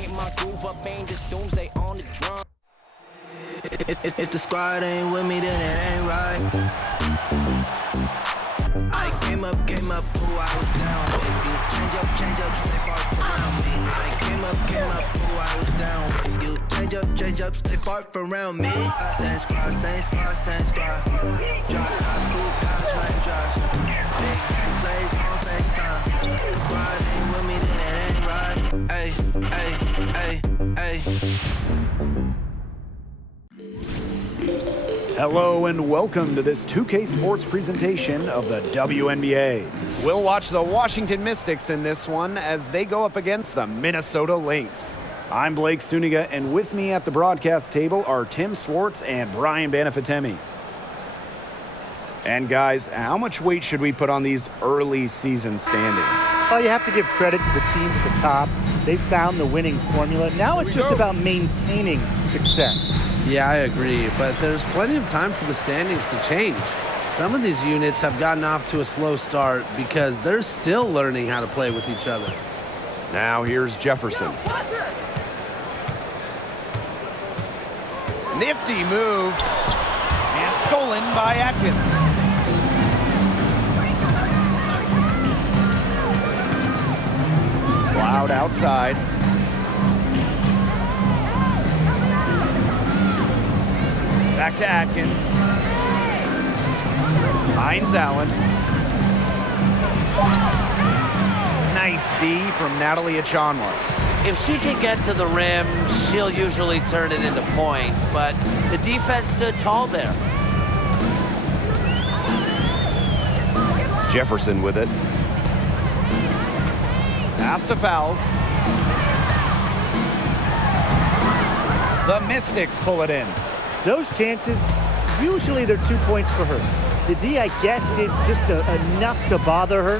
get my groove up, ain't just doomsday on the drum. If the squad ain't with me, then it ain't right. I came up, ooh, I was down. You change up, stay far from me. I came up, ooh, I was down. You change up, stay far from me. Same squad. Drop top, cool guys, raindrops. Big game plays on FaceTime. Squad ain't with me, then it ain't right. Ay. Hello and welcome to this 2K Sports presentation of the WNBA. We'll watch the Washington Mystics in this one as they go up against the Minnesota Lynx. I'm Blake Suniga, and with me at the broadcast table are Tim Swartz and Brian Banafitemi. And guys, how much weight should we put on these early season standings? Well, you have to give credit to the team at the top. They found the winning formula. Now it's just about maintaining success. Yeah, I agree, but there's plenty of time for the standings to change. Some of these units have gotten off to a slow start because they're still learning how to play with each other. Now here's Jefferson. Nifty move, and stolen by Atkins. Loud outside. Back to Atkins. Hines Allen. Nice D from Natalie Achanwa. If she can get to the rim, she'll usually turn it into points, but the defense stood tall there. Jefferson with it. Pass to Fouls. The Mystics pull it in. Those chances, usually they're 2 points for her. The D, I guess, did just enough to bother her.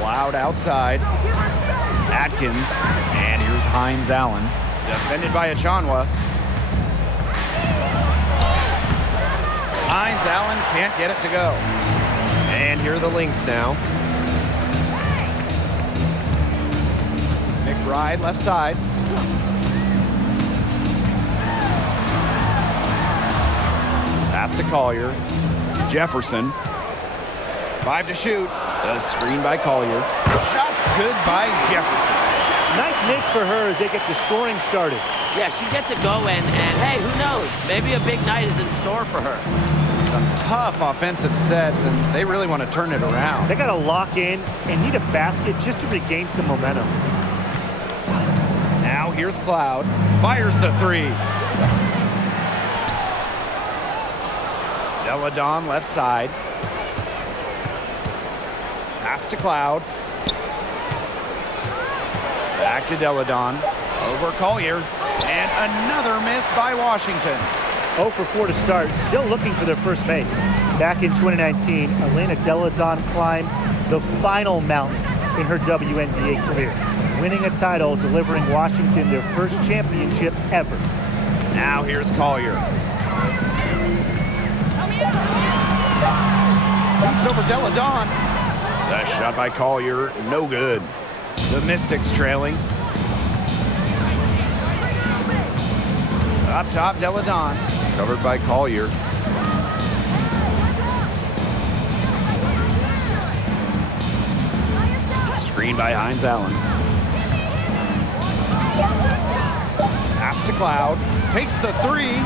Loud outside. Atkins. And here's Hines Allen. Defended by Achanwa. Hines Allen can't get it to go. And here are the Lynx now. McBride left side. Pass to Collier. Jefferson. 5 to shoot. The screen by Collier. Shots good by Jefferson. Nice nick for her as they get the scoring started. Yeah, she gets it going, and hey, who knows? Maybe a big night is in store for her. Some tough offensive sets, and they really want to turn it around. They got to lock in and need a basket just to regain some momentum. Now here's Cloud. Fires the three. Deladon left side. Pass to Cloud. Back to Deladon. Over Collier. And another miss by Washington. 0 for 4 to start. Still looking for their first make. Back in 2019, Elena Deladon climbed the final mountain in her WNBA career, winning a title, delivering Washington their first championship ever. Now here's Collier. Shoots over Deladon. The shot by Collier, no good. The Mystics trailing. Up top, Deladon. Covered by Collier. Screen by Hines Allen. Pass to Cloud. Takes the three.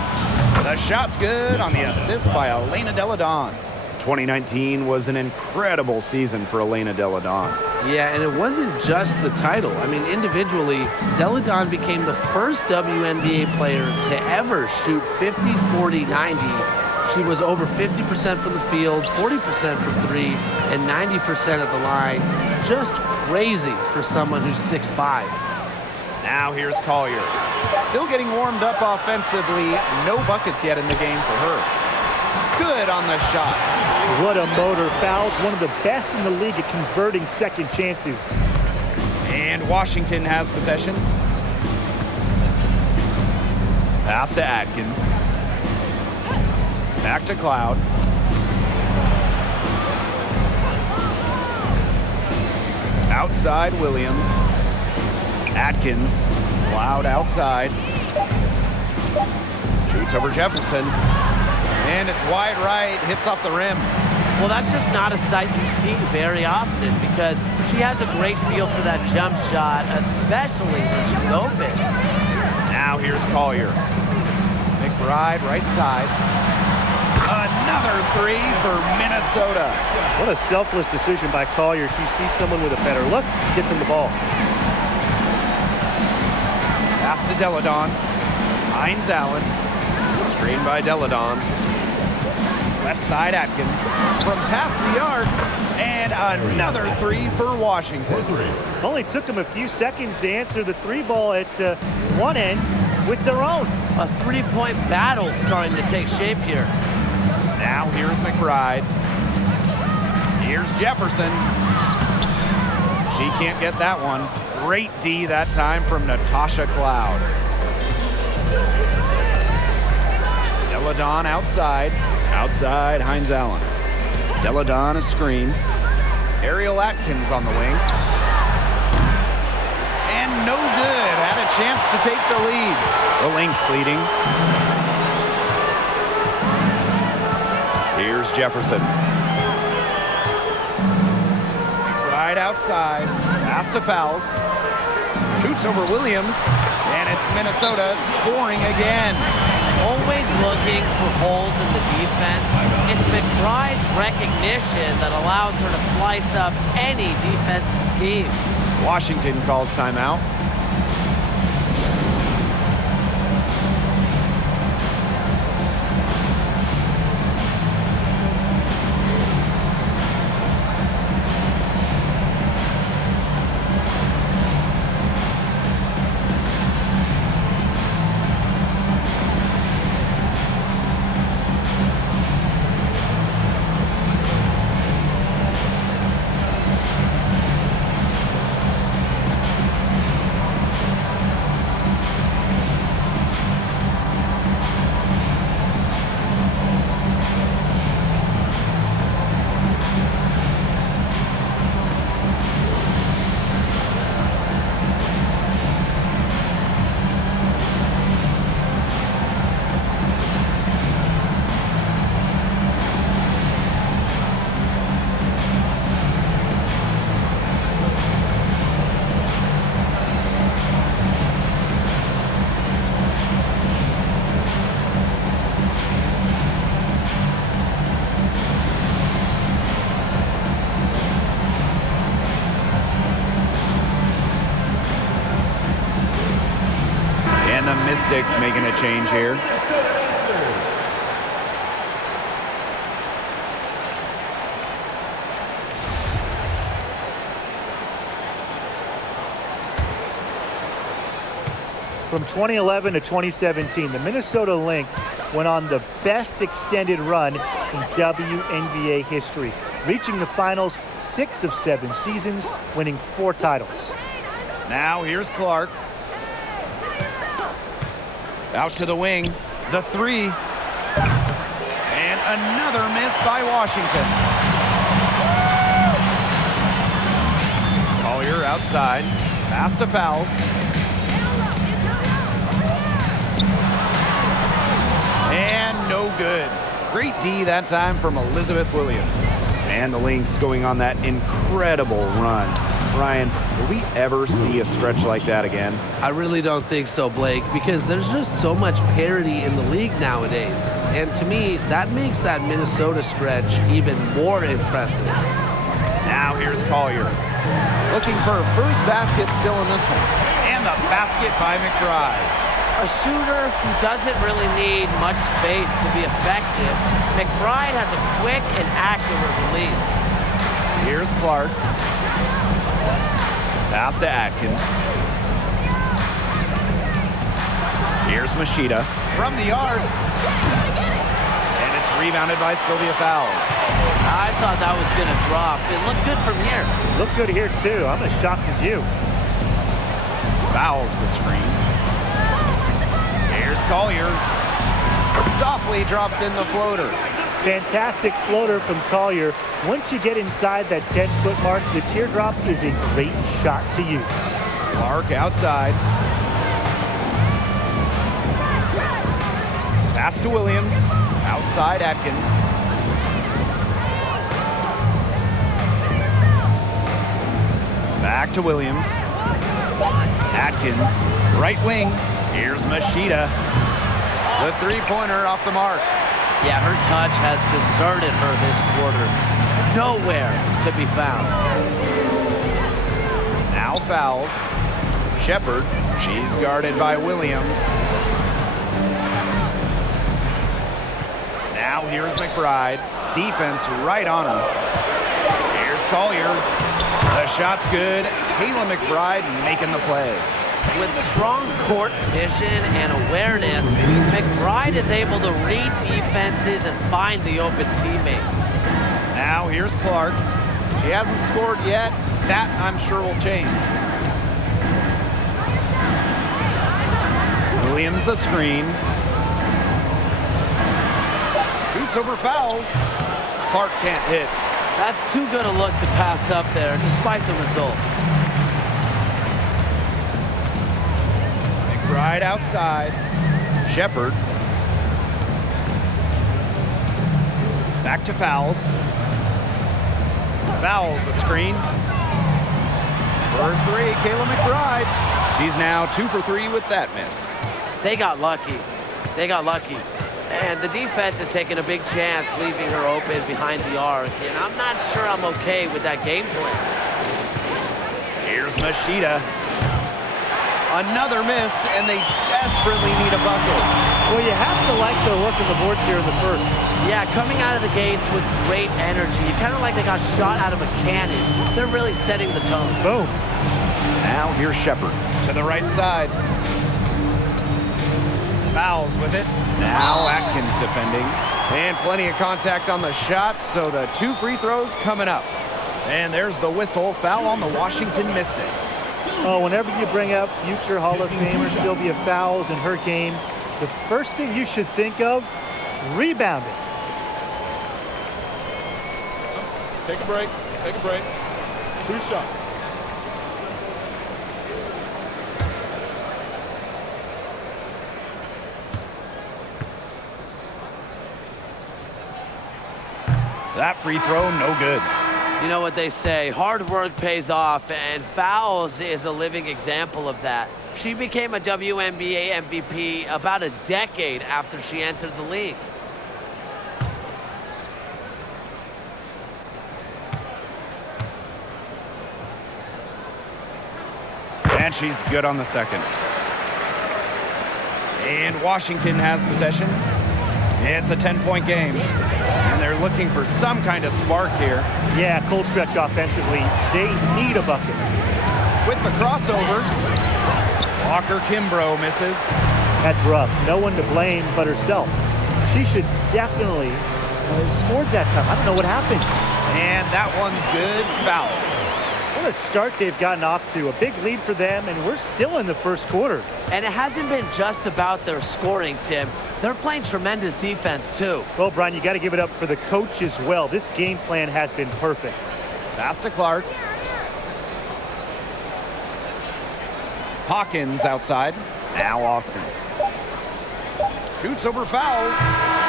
The shot's good on the assist by Elena Deladon. 2019 was an incredible season for Elena Deladon. Yeah, and it wasn't just the title. I mean, individually, Deladon became the first WNBA player to ever shoot 50, 40, 90. She was over 50% from the field, 40% from three, and 90% at the line. Just crazy for someone who's 6'5". Now here's Collier. Still getting warmed up offensively. No buckets yet in the game for her. Good on the shot. What a motor. Fouls, one of the best in the league at converting second chances. And Washington has possession. Pass to Atkins. Back to Cloud. Outside Williams. Atkins, Cloud outside. Shoots over Jefferson. And it's wide right, hits off the rim. Well, that's just not a sight you see very often because she has a great feel for that jump shot, especially when she's open. Now here's Collier. McBride, right side. Another three for Minnesota. What a selfless decision by Collier. She sees someone with a better look, gets him the ball. Pass to Deladon. Hines Allen. Screen by Deladon. Left side Atkins. From past the arc. And another three for Washington. Only took them a few seconds to answer the three ball at one end with their own. A three-point battle starting to take shape here. Now here's McBride. Here's Jefferson. She can't get that one. Great D that time from Natasha Cloud. Deladon outside. Outside Hines Allen. Deladon a screen. Ariel Atkins on the wing. And no good. Had a chance to take the lead. The Lynx leading. Here's Jefferson. Right outside. Pass to Fowles. Shoots over Williams. And it's Minnesota scoring again. Always looking for holes in the defense. It's McBride's recognition that allows her to slice up any defensive scheme. Washington calls timeout. Mystics making a change here. From 2011 to 2017, the Minnesota Lynx went on the best extended run in WNBA history, reaching the finals 6 of 7 seasons, winning 4 titles. Now here's Clark. Out to the wing, the three. And another miss by Washington. Collier outside, pass to Fowles. And no good. Great D that time from Elizabeth Williams. And the Lynx going on that incredible run. Ryan, will we ever see a stretch like that again? I really don't think so, Blake, because there's just so much parity in the league nowadays. And to me, that makes that Minnesota stretch even more impressive. Now here's Collier. Looking for a first basket still in this one. And the basket by McBride. A shooter who doesn't really need much space to be effective, McBride has a quick and accurate release. Here's Clark. Pass to Atkins. Here's Machida from the arc. And it's rebounded by Sylvia Fowles. I thought that was going to drop. It looked good from here. Looked good here, too. I'm as shocked as you. Fouls the screen. Here's Collier. Softly drops in the floater. Fantastic floater from Collier. Once you get inside that 10-foot mark, the teardrop is a great shot to use. Clark outside. Pass to Williams. Outside Atkins. Back to Williams. Atkins, right wing. Here's Machida. The three-pointer off the mark. Yeah, her touch has deserted her this quarter. Nowhere to be found. Now fouls. Shepard, she's guarded by Williams. Now here's McBride. Defense right on her. Here's Collier. The shot's good. Kayla McBride making the play. With strong court vision and awareness, McBride is able to read defenses and find the open teammate. Now here's Clark. She hasn't scored yet. That, I'm sure, will change. Williams the screen. Shoots over fouls. Clark can't hit. That's too good a look to pass up there, despite the result. McBride outside. Shepard. Back to fouls. Fouls a screen. For three, Kayla McBride. She's now 2 for 3 with that miss. They got lucky. They got lucky. And the defense is taking a big chance, leaving her open behind the arc. And I'm not sure I'm okay with that game plan. Here's Machida. Another miss, and they desperately need a bucket. Well, you have to like their work on the boards here in the first. Yeah, coming out of the gates with great energy. Kind of like they got shot out of a cannon. They're really setting the tone. Boom. Now here's Shepard to the right side. Fouls with it. Now Atkins defending. And plenty of contact on the shots, so the 2 free throws coming up. And there's the whistle. Foul on the Washington Mystics. Oh, whenever you bring up future Hall of Famer Sylvia Fowles in her game, the first thing you should think of, rebounding. Take a break. Take a break. 2 shots. That free throw, no good. You know what they say, hard work pays off, and Fowles is a living example of that. She became a WNBA MVP about a decade after she entered the league. And she's good on the second. And Washington has possession. It's a 10-point game. And they're looking for some kind of spark here. Yeah, cold stretch offensively. They need a bucket. With the crossover, Walker Kimbrough misses. That's rough. No one to blame but herself. She should definitely have scored that time. I don't know what happened. And that one's good. Foul. What a start they've gotten off to. A big lead for them, and we're still in the first quarter. And it hasn't been just about their scoring, Tim. They're playing tremendous defense, too. Well, Brian, you got to give it up for the coach as well. This game plan has been perfect. Pass to Clark. Hawkins outside. Now Austin. Shoots over fouls.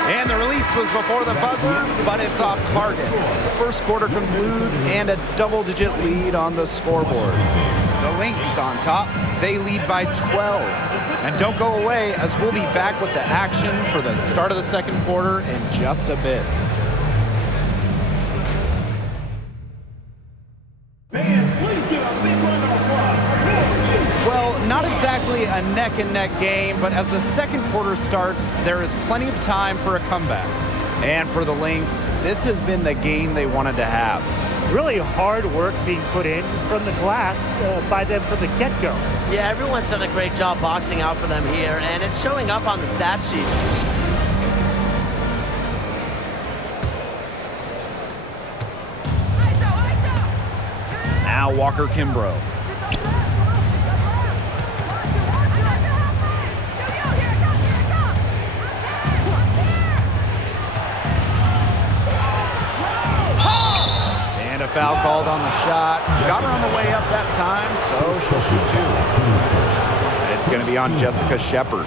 And the release was before the buzzer, but it's off target. The first quarter concludes and a double-digit lead on the scoreboard. The Lynx on top. They lead by 12. And don't go away, as we'll be back with the action for the start of the second quarter in just a bit. Well, not exactly a neck-and-neck game, but as the second quarter starts, there is plenty of time for a comeback. And for the Lynx, this has been the game they wanted to have. Really hard work being put in from the glass by them from the get-go. Yeah, everyone's done a great job boxing out for them here, and it's showing up on the stat sheet. Now Walker Kimbrough. And a foul called on the shot. Got her on the way up that time, so she'll shoot 2. going to be on Jessica Shepard.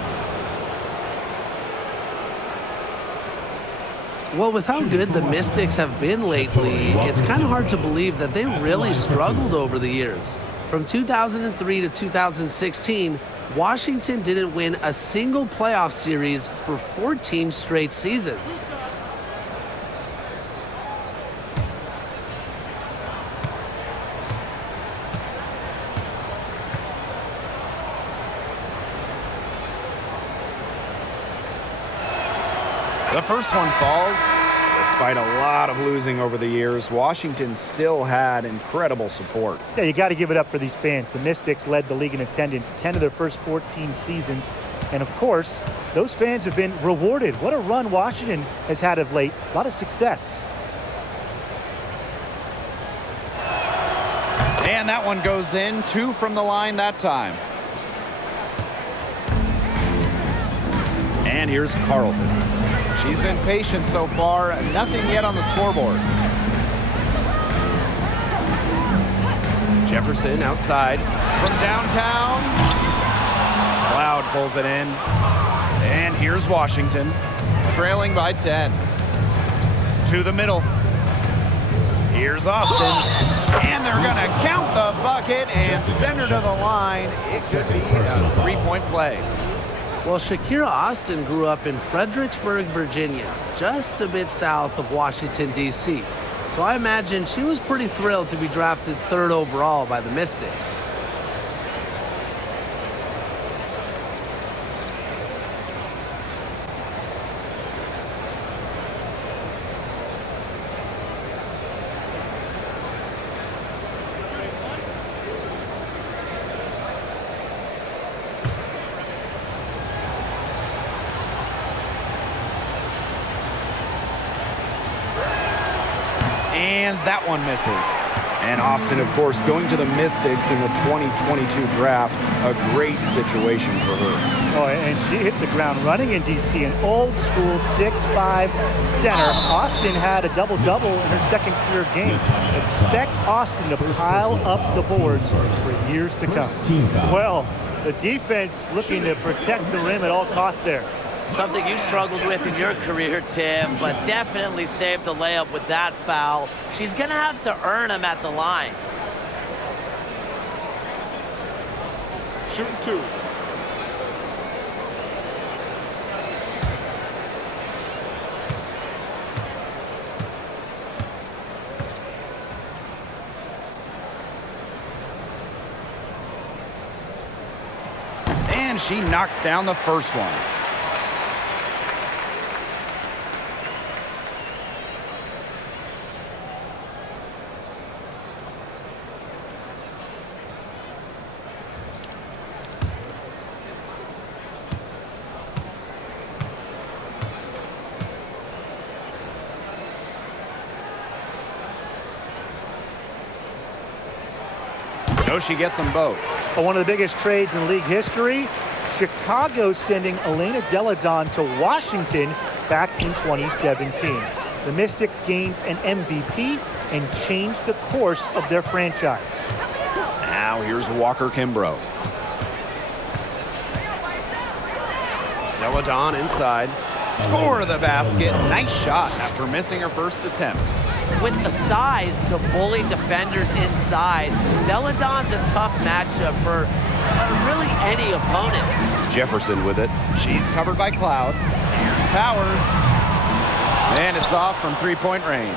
Well, with how good the Mystics have been lately, it's kind of hard to believe that they really struggled over the years. From 2003 to 2016, Washington didn't win a single playoff series for 14 straight seasons. The first one falls. Despite a lot of losing over the years, Washington still had incredible support. Yeah, you got to give it up for these fans. The Mystics led the league in attendance 10 of their first 14 seasons. And of course, those fans have been rewarded. What a run Washington has had of late. A lot of success. And that one goes in. 2 from the line that time. And here's Carlton. She's been patient so far. Nothing yet on the scoreboard. Jefferson outside from downtown. Cloud pulls it in. And here's Washington, trailing by 10. To the middle. Here's Austin. And they're going to count the bucket and send her to the line. It could be a 3-point play. Well, Shakira Austin grew up in Fredericksburg, Virginia, just a bit south of Washington, D.C. So I imagine she was pretty thrilled to be drafted 3rd overall by the Mystics. And that one misses. And Austin, of course, going to the Mystics in the 2022 draft. A great situation for her. Oh, and she hit the ground running in D.C. An old school 6'5" center. Austin had a double-double in her second career game. Expect Austin to pile up the boards for years to come. Well, the defense looking to protect the rim at all costs there. Something you struggled with in your career, Tim, but definitely saved the layup with that foul. She's going to have to earn him at the line. Shooting 2. And she knocks down the first one. So she gets them both. One of the biggest trades in league history. Chicago sending Elena Delle Donne to Washington back in 2017. The Mystics gained an MVP and changed the course of their franchise. Now here's Walker Kimbrough. Delle Donne inside. Score the basket. Nice shot after missing her first attempt. With the size to bully defenders inside, Delle Donne's a tough matchup for really any opponent. Jefferson with it. She's covered by Cloud. Here's Powers. And it's off from 3-point range.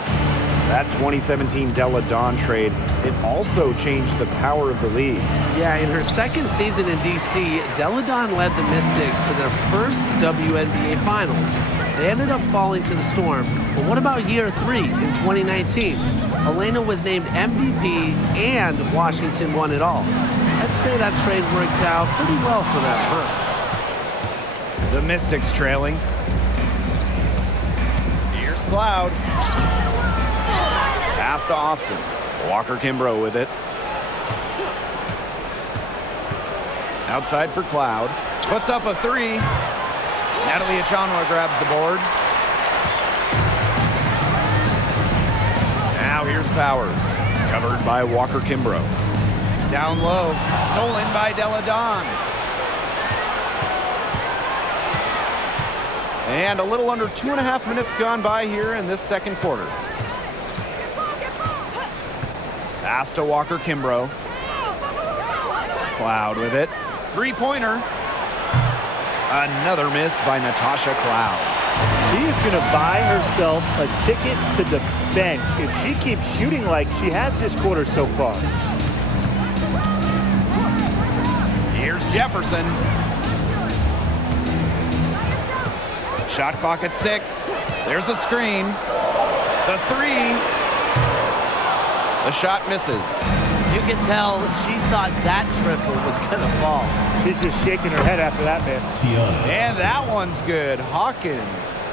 That 2017 Delle Donne trade, it also changed the power of the league. Yeah, in her second season in D.C., Delle Donne led the Mystics to their first WNBA Finals. They ended up falling to the Storm. But what about year 3 in 2019? Elena was named MVP and Washington won it all. I'd say that trade worked out pretty well for them, huh? The Mystics trailing. Here's Cloud. Pass to Austin. Walker Kimbrough with it. Outside for Cloud. Puts up a 3. Natalie Achanwa grabs the board. Now here's Powers. Covered by Walker Kimbrough. Down low. Stolen by Delle Donne. And a little under 2.5 minutes gone by here in this second quarter. Pass to Walker Kimbrough. Cloud with it. Three-pointer. Another miss by Natasha Cloud. She is going to buy herself a ticket to the bench if she keeps shooting like she has this quarter so far. Here's Jefferson. Shot clock at 6. There's a screen. The three. The shot misses. You can tell she thought that triple was going to fall. She's just shaking her head after that miss. And that one's good. Hawkins.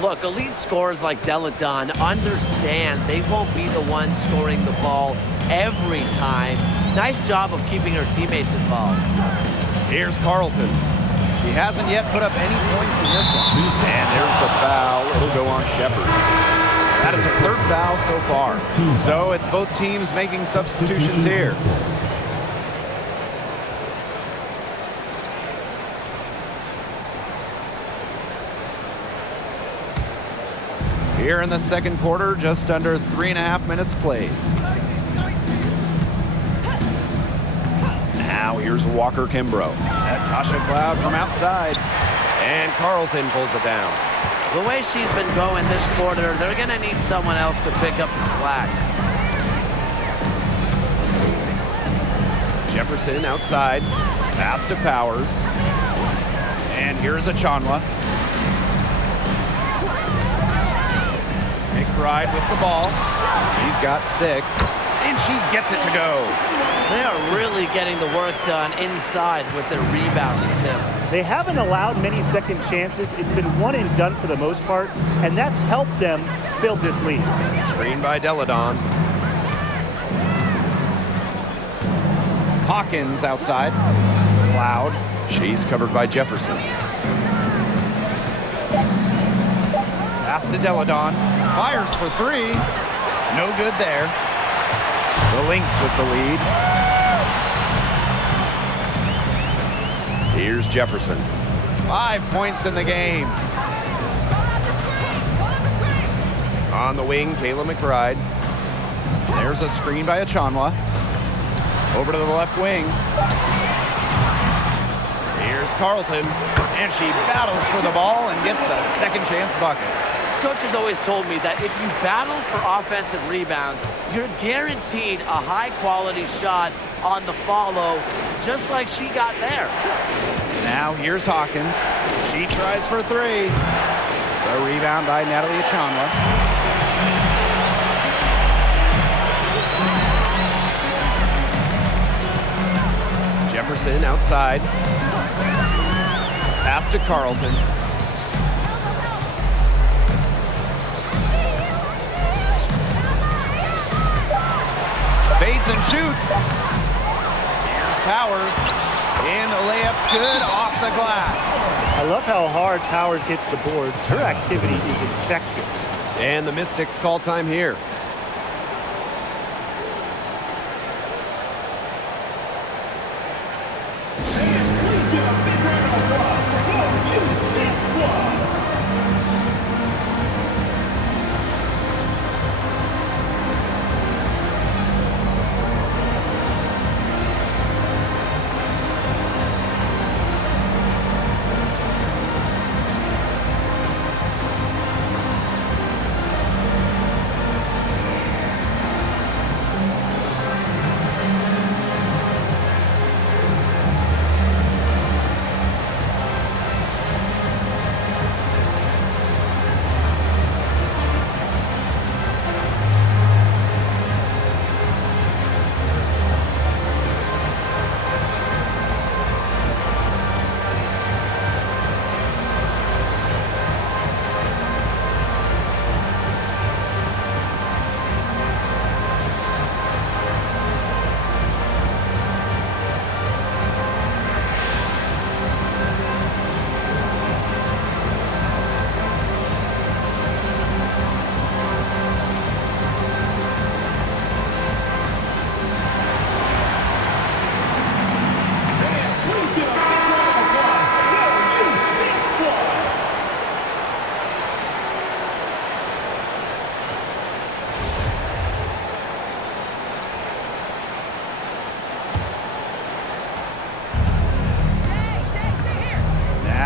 Look, elite scorers like Deladon understand they won't be the ones scoring the ball every time. Nice job of keeping her teammates involved. Here's Carlton. He hasn't yet put up any points in this one. And there's the foul. It'll go on Shepard. That is a third foul so far. So it's both teams making substitutions here. Here in the second quarter, just under 3.5 minutes played. Now here's Walker Kimbrough. Natasha Cloud from outside. And Carlton pulls it down. The way she's been going this quarter, they're going to need someone else to pick up the slack. Jefferson outside. Pass to Powers. And here's Achanwa. McBride with the ball. He's got 6. And she gets it to go. They are really getting the work done inside with their rebounding, Tim. They haven't allowed many second chances. It's been one and done for the most part, and that's helped them build this lead. Screen by Deladon. Hawkins outside. Cloud. She's covered by Jefferson. Pass to Deladon. Fires for 3. No good there. The Lynx with the lead. Here's Jefferson. 5 points in the game. On the wing, Kayla McBride. There's a screen by Achanwa. Over to the left wing. Here's Carlton. And she battles for the ball and gets the second chance bucket. Coach has always told me that if you battle for offensive rebounds, you're guaranteed a high-quality shot on the follow, just like she got there. Now here's Hawkins. She tries for 3. The rebound by Natalie Achanwa. Jefferson outside. Pass to Carlton. Fades and shoots. Here's Powers. And the layup's good off the glass. I love how hard Powers hits the boards. Her activity is infectious. And the Mystics call time here.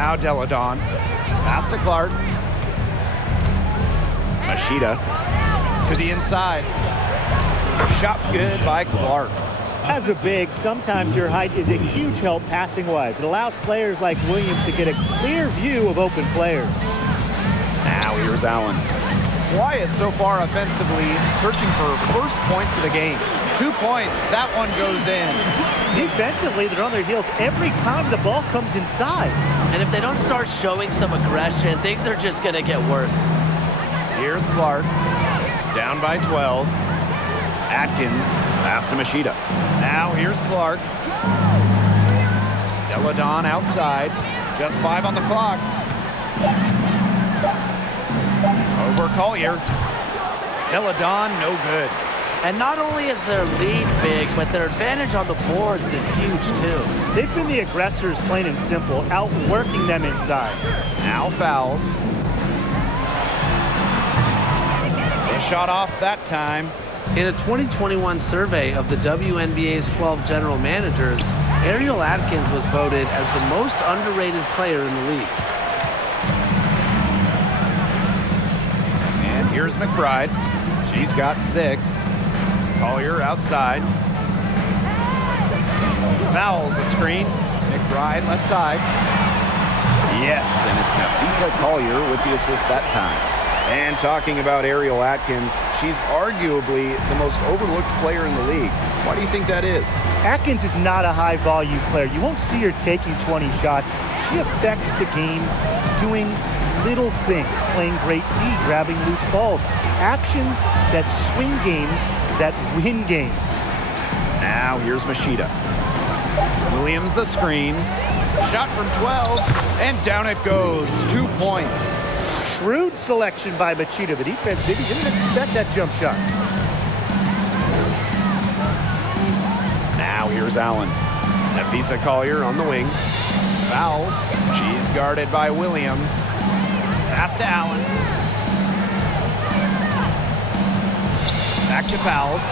Now Deladon. Pass to Clark. Machida to the inside. Shot's good by Clark. As a big, sometimes your height is a huge help passing-wise. It allows players like Williams to get a clear view of open players. Now here's Allen. Quiet so far offensively, searching for first points of the game. 2 points, that one goes in. Defensively, they're on their heels every time the ball comes inside. And if they don't start showing some aggression, things are just going to get worse. Here's Clark, down by 12. Atkins, pass to Machida. Now here's Clark. Deladon outside, just 5 on the clock. Over Collier. Deladon, no good. And not only is their lead big, but their advantage on the boards is huge too. They've been the aggressors, plain and simple, outworking them inside. Now fouls. A shot off that time. In a 2021 survey of the WNBA's 12 general managers, Ariel Atkins was voted as the most underrated player in the league. And here's McBride. She's got 6. Collier outside. Fouls a screen. McBride left side. Yes, and it's Nafisa Collier with the assist that time. And talking about Ariel Atkins, she's arguably the most overlooked player in the league. Why do you think that is? Atkins is not a high-volume player. You won't see her taking 20 shots. She affects the game doing little things, playing great D, grabbing loose balls. Actions that swing games, that win games. Now here's Machida. Williams the screen. Shot from 12, and down it goes. 2 points. Shrewd selection by Machida. The defense maybe didn't expect that jump shot. Now here's Allen. Nafisa Collier on the wing. Fouls. She's guarded by Williams. Pass to Allen. Back to fouls.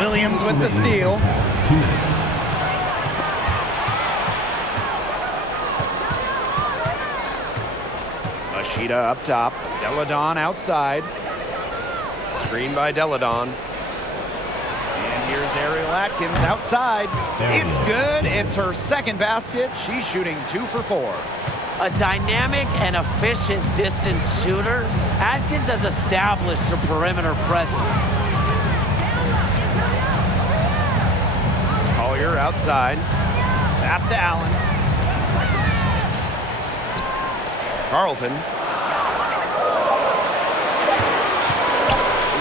Williams with the steal. 2 minutes. Machida up top. Deladon outside. Screen by Deladon. And here's Ariel Atkins outside. It's good. It's her second basket. She's shooting 2 for 4. A dynamic and efficient distance shooter, Atkins has established her perimeter presence. Collier outside. Pass to Allen. Carlton.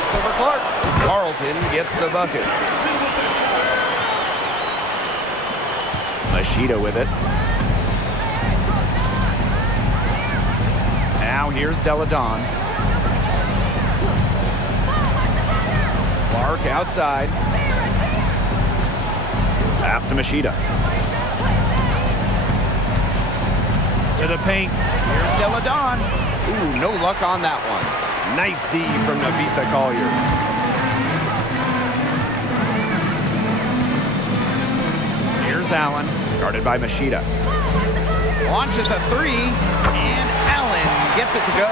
It's over Clark. Carlton gets the bucket. Machida with it. Now here's Deladon. Clark outside. Pass to Machida. To the paint. Here's Deladon. Ooh, no luck on that one. Nice D from Nafisa Collier. Here's Allen, guarded by Machida. Launches a 3, and Allen gets it to go.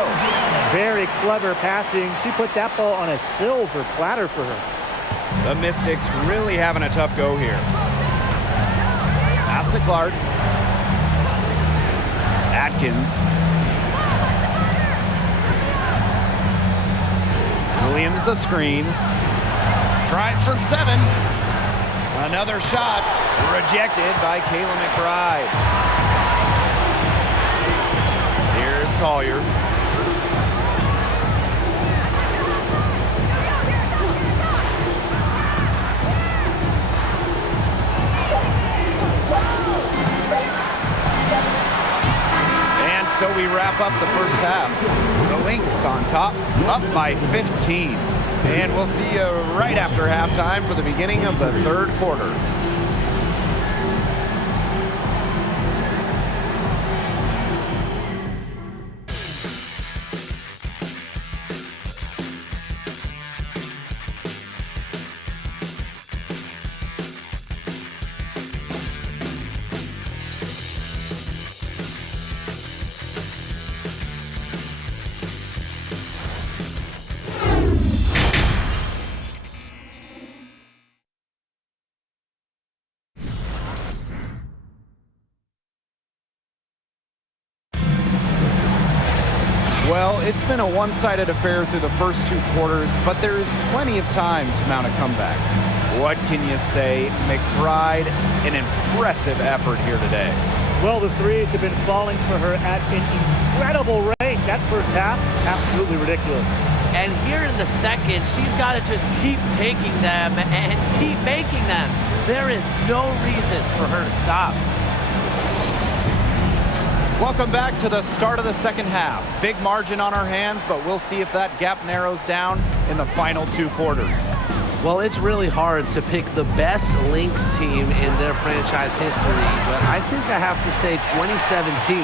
Very clever passing. She put that ball on a silver platter for her. The Mystics really having a tough go here. Pass to Clark. Atkins. Williams the screen. Tries from 7. Another shot rejected by Kayla McBride. Here's Collier. So we wrap up the first half. The Lynx on top, up by 15. And we'll see you right after halftime for the beginning of the third quarter. Well, it's been a one-sided affair through the first 2 quarters, but there is plenty of time to mount a comeback. What can you say? McBride, an impressive effort here today. Well, the threes have been falling for her at an incredible rate. That first half, absolutely ridiculous. And here in the second, she's got to just keep taking them and keep making them. There is no reason for her to stop. Welcome back to the start of the second half. Big margin on our hands, but we'll see if that gap narrows down in the final 2 quarters. Well, it's really hard to pick the best Lynx team in their franchise history, but I think I have to say 2017.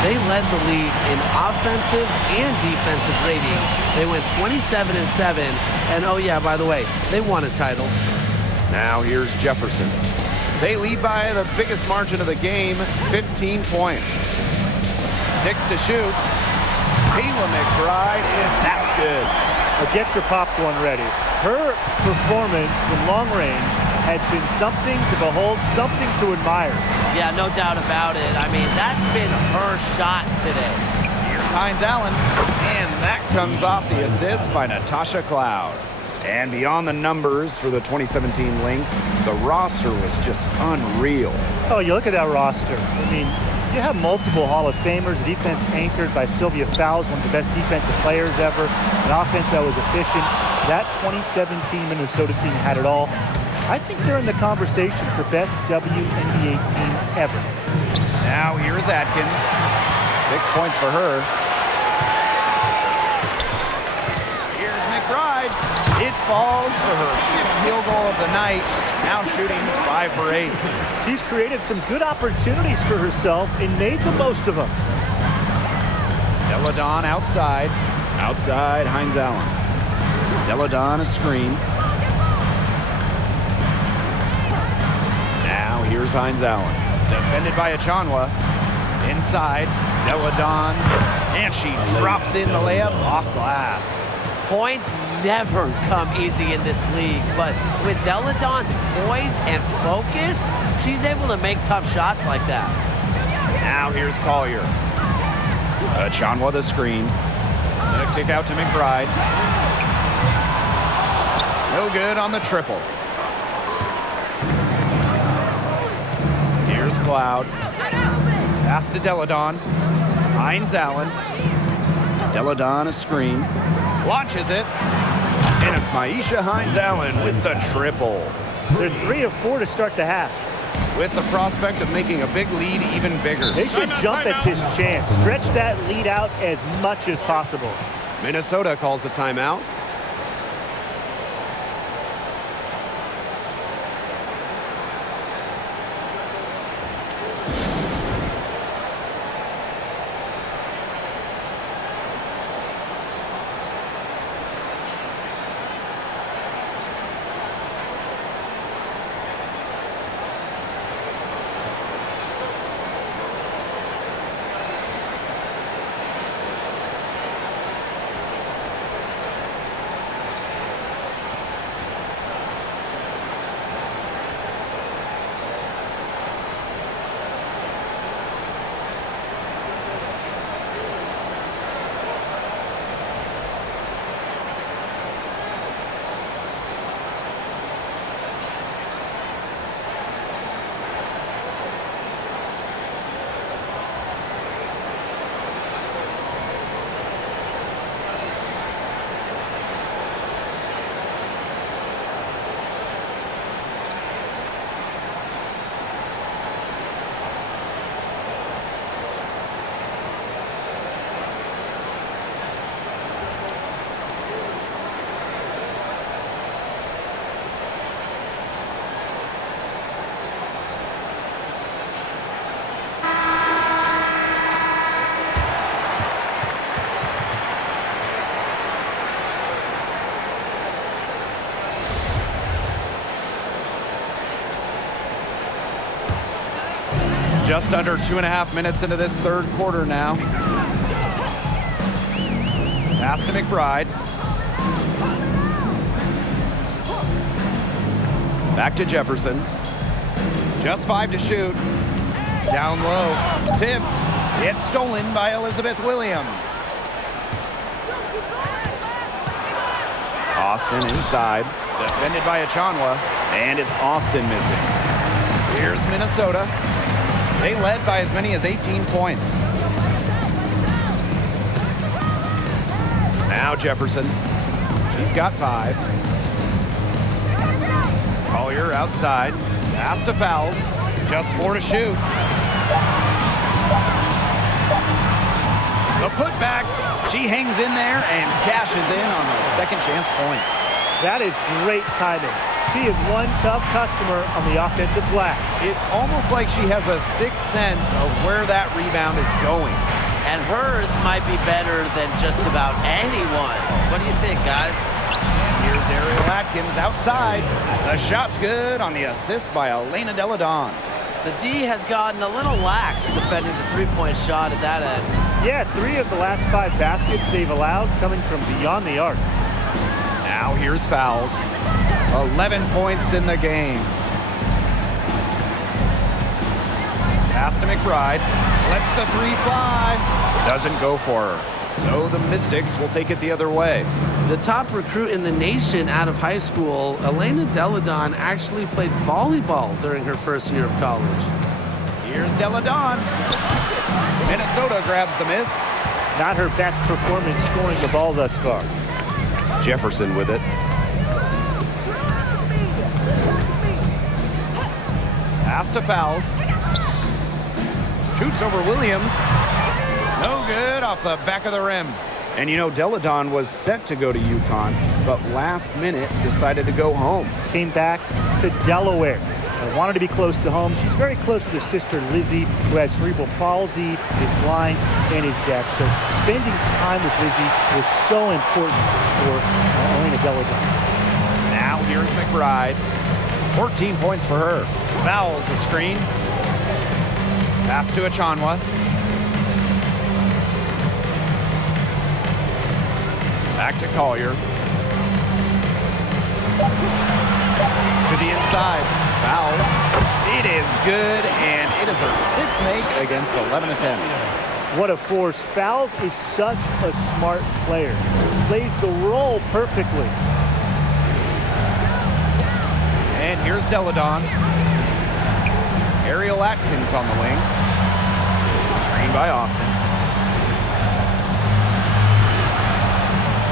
They led the league in offensive and defensive rating. They went 27-7, and oh yeah, by the way, they won a title. Now here's Jefferson. They lead by the biggest margin of the game, 15 points. 6 to shoot. Kayla McBride, and that's good. Now get your popcorn ready. Her performance from long range has been something to behold, something to admire. Yeah, no doubt about it. I mean, that's been her shot today. Here's Hines Allen, and that comes off the assist by Natasha Cloud. And beyond the numbers for the 2017 Lynx, the roster was just unreal. Oh, you look at that roster. I mean, you have multiple Hall of Famers, defense anchored by Sylvia Fowles, one of the best defensive players ever, an offense that was efficient. That 2017 Minnesota team had it all. I think they're in the conversation for best WNBA team ever. Now here's Atkins. 6 points for her. Here's McBride. It falls for her 5th field goal of the night. Now shooting 5 for 8. She's created some good opportunities for herself and made the most of them. Deladon outside. Outside, Hines Allen. Deladon a screen. Now here's Hines Allen. Defended by Achanwa. Inside, Deladon. And she drops in the layup off glass. Points never come easy in this league, but with Deladon's poise and focus, she's able to make tough shots like that. Now here's Collier. Achanwa the screen. And a kick out to McBride. No good on the triple. Here's Cloud. Pass to Deladon. Hines Allen. Deladon a screen. Launches it. And it's Maisha Hines Allen with the triple. They're 3 of 4 to start the half. With the prospect of making a big lead even bigger. They should jump at this chance. Stretch that lead out as much as possible. Minnesota calls a timeout. Just under 2.5 minutes into this third quarter now. Pass to McBride. Back to Jefferson. Just 5 to shoot. Down low. Tipped. It's stolen by Elizabeth Williams. Austin inside. Defended by Achanwa. And it's Austin missing. Here's Minnesota. They led by as many as 18 points. Now Jefferson. He's got 5. Collier outside. Pass to Fowles. Just 4 to shoot. The putback. She hangs in there and cashes in on the second chance points. That is great timing. She is one tough customer on the offensive glass. It's almost like she has a sixth sense of where that rebound is going. And hers might be better than just about anyone's. What do you think, guys? And here's Ariel Atkins outside. The shot's good on the assist by Elena Deladon. The D has gotten a little lax defending the three-point shot at that end. Yeah, 3 of the last 5 baskets they've allowed coming from beyond the arc. Now here's Fowles. 11 points in the game. Pass to McBride. Lets the 3 fly. Doesn't go for her. So the Mystics will take it the other way. The top recruit in the nation out of high school, Elena Deladon, actually played volleyball during her first year of college. Here's Deladon. Minnesota grabs the miss. Not her best performance scoring the ball thus far. Jefferson with it. Pass to Fowles. Shoots over Williams. No good off the back of the rim. And you know, Deladon was set to go to UConn, but last minute decided to go home. Came back to Delaware. I wanted to be close to home. She's very close with her sister Lizzie, who has cerebral palsy, is blind, and is deaf. So spending time with Lizzie was so important for Elena Deladon. Now here's McBride. 14 points for her. Fouls a screen. Pass to Achanwa. Back to Collier. To the inside. Fouls. It is good, and it is her 6th make against 11 attempts. What a force. Fowles is such a smart player. Plays the role perfectly. And here's Deladon. Ariel Atkins on the wing. Screen by Austin.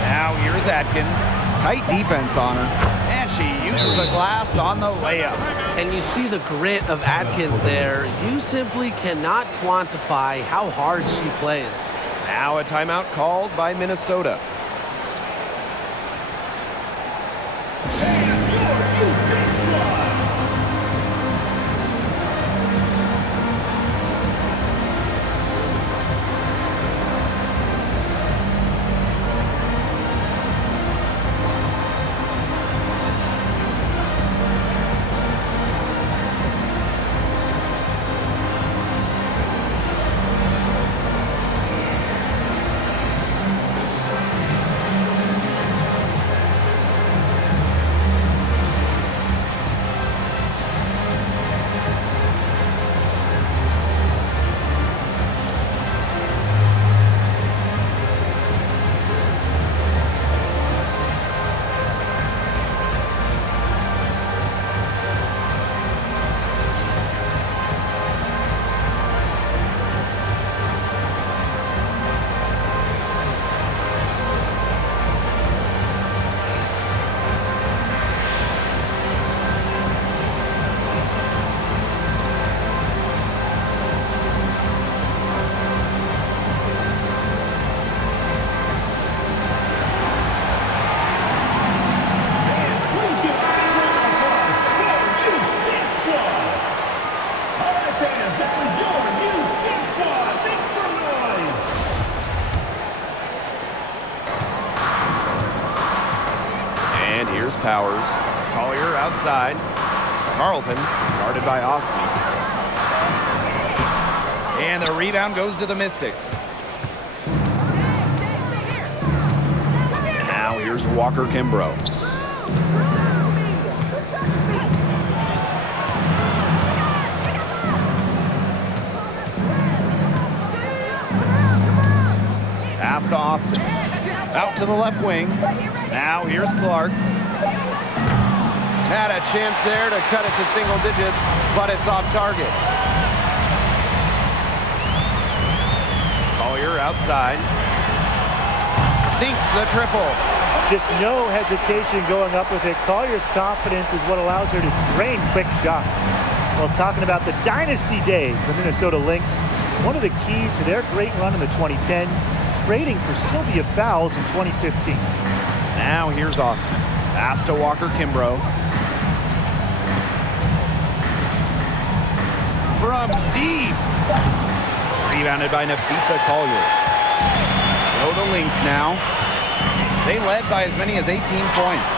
Now here's Atkins. Tight defense on her. And she uses the glass on the layup. And you see the grit of Atkins there. You simply cannot quantify how hard she plays. Now a timeout called by Minnesota. Powers. Collier outside. Carlton, guarded by Austin. And the rebound goes to the Mystics. And now here's Walker Kimbrough. Pass to Austin. Out to the left wing. Now here's Clark. Had a chance there to cut it to single digits, but it's off target. Collier outside. Sinks the triple. Just no hesitation going up with it. Collier's confidence is what allows her to drain quick shots. Well, talking about the dynasty days, the Minnesota Lynx, one of the keys to their great run in the 2010s, trading for Sylvia Fowles in 2015. Now here's Austin. Pass to Walker-Kimbrough. From deep. Rebounded by Nafisa Collier. So the Lynx now. They led by as many as 18 points.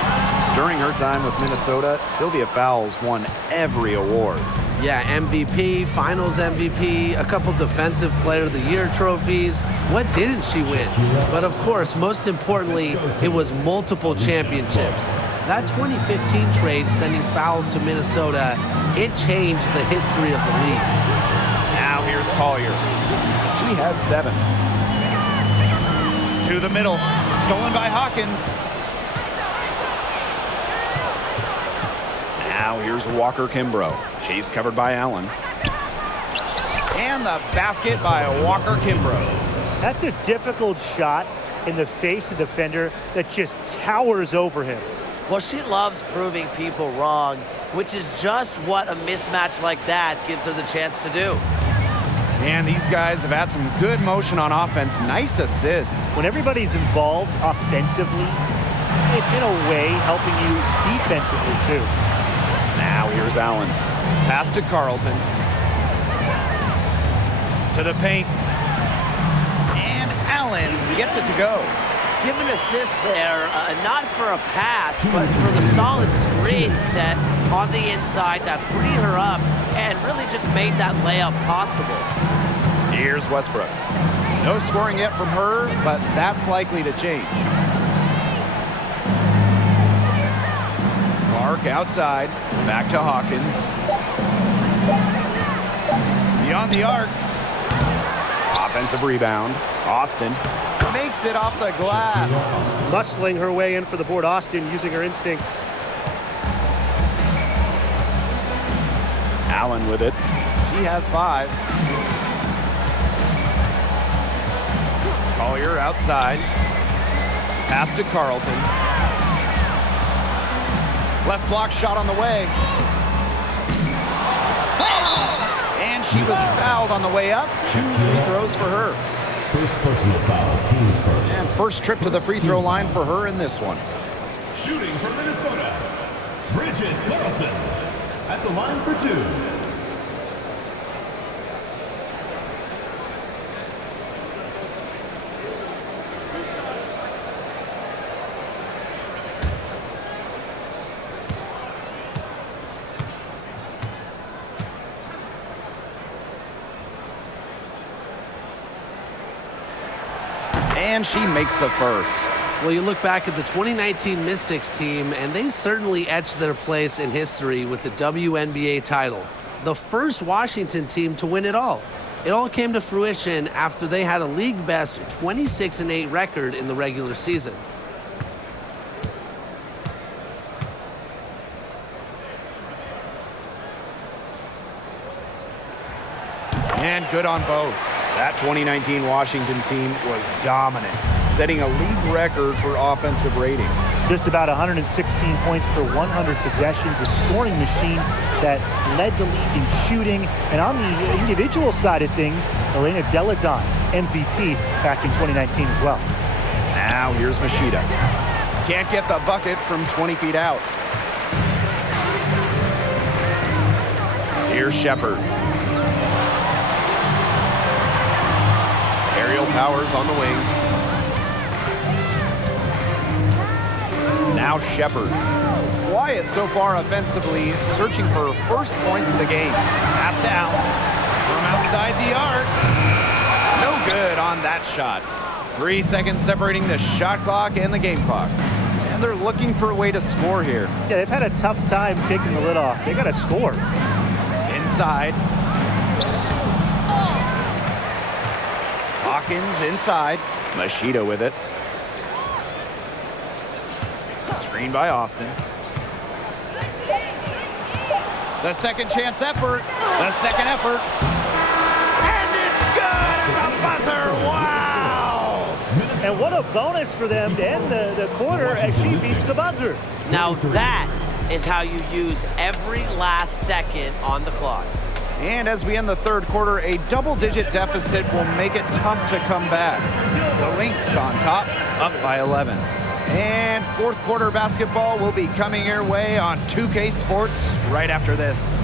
During her time with Minnesota, Sylvia Fowles won every award. Yeah, MVP, Finals MVP, a couple Defensive Player of the Year trophies. What didn't she win? But of course, most importantly, it was multiple championships. That 2015 trade sending Fowles to Minnesota, it changed the history of the league. Now here's Collier. She has 7. To the middle. Stolen by Hawkins. Now here's Walker-Kimbrough. She's covered by Allen. And the basket by Walker-Kimbrough. That's a difficult shot in the face of the defender that just towers over him. Well, she loves proving people wrong, which is just what a mismatch like that gives her the chance to do. And these guys have had some good motion on offense. Nice assists. When everybody's involved offensively, it's in a way helping you defensively too. Now here's Allen. Pass to Carlton. To the paint. And Allen gets it to go. Give an assist there, not for a pass, but for the solid screen set on the inside that freed her up and really just made that layup possible. Here's Westbrook. No scoring yet from her, but that's likely to change. Clark outside, back to Hawkins. Beyond the arc. Offensive rebound. Austin makes it off the glass. Muscling her way in for the board. Austin using her instincts. Allen with it. She has 5. Collier outside. Pass to Carlton. Left block shot on the way. And she was fouled on the way up. 2 free throws for her. First personal foul, teams first. And first trip to the free throw line for her in this one. Shooting for Minnesota, Bridget Carlton at the line for 2. And she makes the first. Well, you look back at the 2019 Mystics team, and they certainly etched their place in history with the WNBA title. The first Washington team to win it all. It all came to fruition after they had a league-best 26-8 record in the regular season. And good on both. That 2019 Washington team was dominant, setting a league record for offensive rating. Just about 116 points per 100 possessions, a scoring machine that led the league in shooting. And on the individual side of things, Elena Delle Donne, MVP back in 2019 as well. Now here's Machida. Can't get the bucket from 20 feet out. Here's Shepard. Aerial powers on the wing. Now Shepard. Quiet so far offensively, searching for first points of the game. Pass to Allen. From outside the arc. No good on that shot. 3 seconds separating the shot clock and the game clock. And they're looking for a way to score here. Yeah, they've had a tough time taking the lid off. They got to score. Inside. Hawkins inside. Machida with it. Screen by Austin. The second chance effort. The second effort. And it's good at the buzzer. Wow! And what a bonus for them to end the quarter as she beats the buzzer. Now that is how you use every last second on the clock. And as we end the third quarter, a double-digit deficit will make it tough to come back. The Lynx on top, up by 11. And fourth quarter basketball will be coming your way on 2K Sports right after this.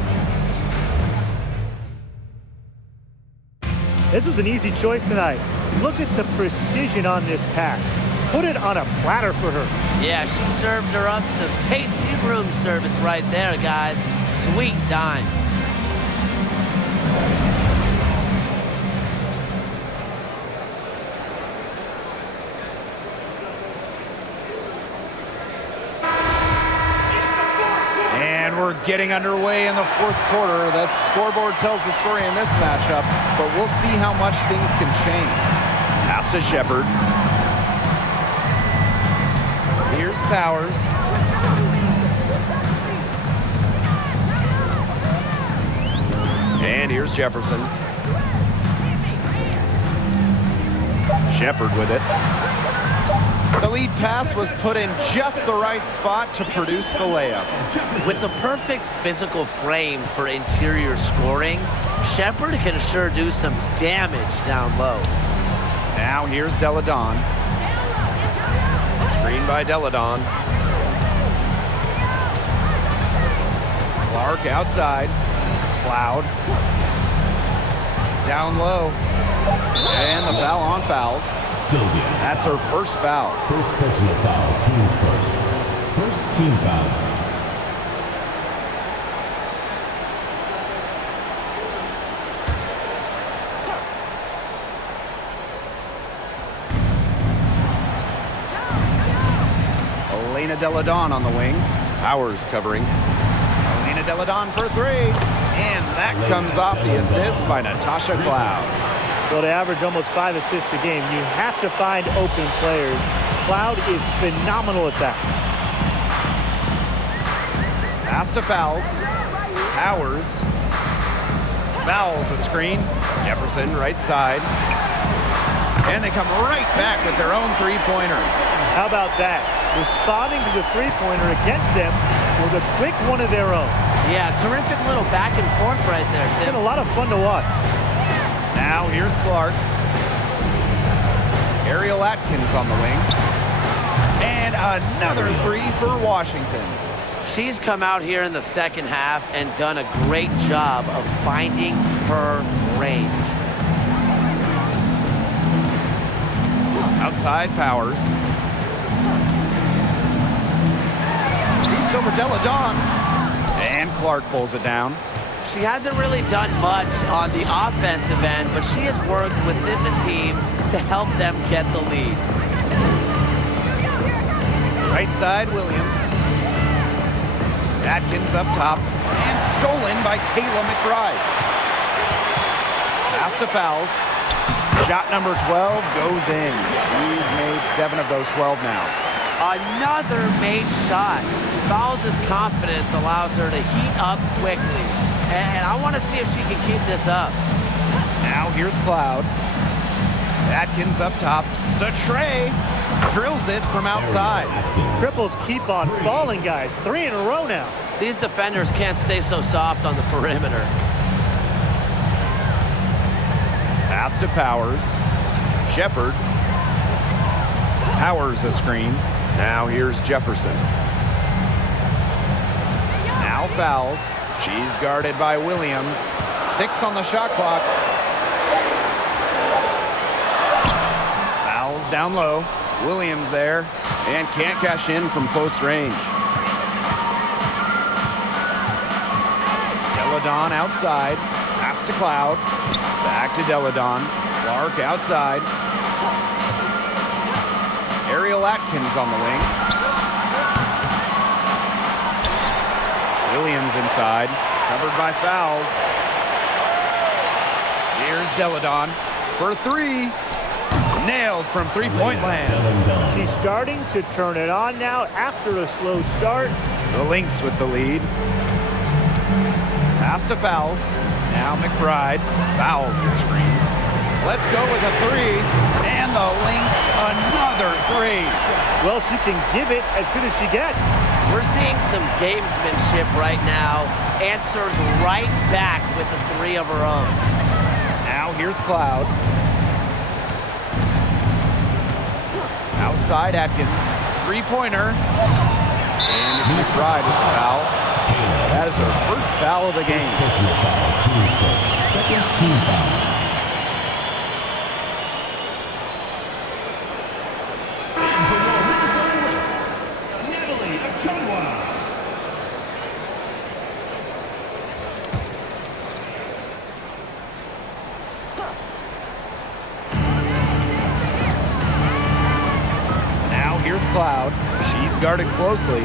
This was an easy choice tonight. Look at the precision on this pass. Put it on a platter for her. Yeah, she served her up some tasty room service right there, guys. Sweet dime. And we're getting underway in the fourth quarter. The scoreboard tells the story in this matchup, but we'll see how much things can change. Pass to Shepard. Here's Powers. And here's Jefferson. Shepard with it. The lead pass was put in just the right spot to produce the layup. With the perfect physical frame for interior scoring, Shepard can sure do some damage down low. Now here's Deladon. Screen by Deladon. Clark outside. Cloud. Down low. And the foul on fouls. Sylvia. That's her first foul. First personal foul, team's first. First team foul. Elena Deladon on the wing. Powers covering. Elena Deladon for three. And that comes off the assist by Natasha Klaus. Well, to average almost 5 assists a game, you have to find open players. Cloud is phenomenal at that. Pass to Fouls. Powers. Fouls a screen. Jefferson right side. And they come right back with their own three-pointers. How about that? Responding to the three-pointer against them with a quick one of their own. Yeah, terrific little back and forth right there, It's Tim. been a lot of fun to watch. Now here's Clark. Ariel Atkins on the wing. And another three for Washington. She's come out here in the second half and done a great job of finding her range. Outside Powers. Shoots over Deladon. And Clark pulls it down. She hasn't really done much on the offensive end, but she has worked within the team to help them get the lead. Right side, Williams. Atkins up top. And stolen by Kayla McBride. Pass to Fouls. Shot number 12 goes in. She's made 7 of those 12 now. Another made shot. Fouls' confidence allows her to heat up quickly. And I want to see if she can keep this up. Now here's Cloud. Atkins up top. The tray. Drills it from outside. Triples keep on falling, guys. 3 in a row now. These defenders can't stay so soft on the perimeter. Pass to Powers. Shepard. Powers a screen. Now here's Jefferson. Now Fouls. She's guarded by Williams. 6 on the shot clock. Fouls down low. Williams there. And can't cash in from close range. Deladon outside. Pass to Cloud. Back to Deladon. Clark outside. Ariel Atkins on the wing. Williams inside. Covered by Fouls. Here's Deladon for 3. Nailed from three-point land. She's starting to turn it on now after a slow start. The Lynx with the lead. Pass to Fowles. Now McBride fouls the screen. Let's go with a three. And the Lynx, another three. Well, she can give it as good as she gets. We're seeing some gamesmanship right now. Answers right back with the three of her own. Now here's Cloud. Outside Atkins. Three-pointer. And it's McBride with the foul. That is her first foul of the game. Second team foul. Cloud. She's guarded closely.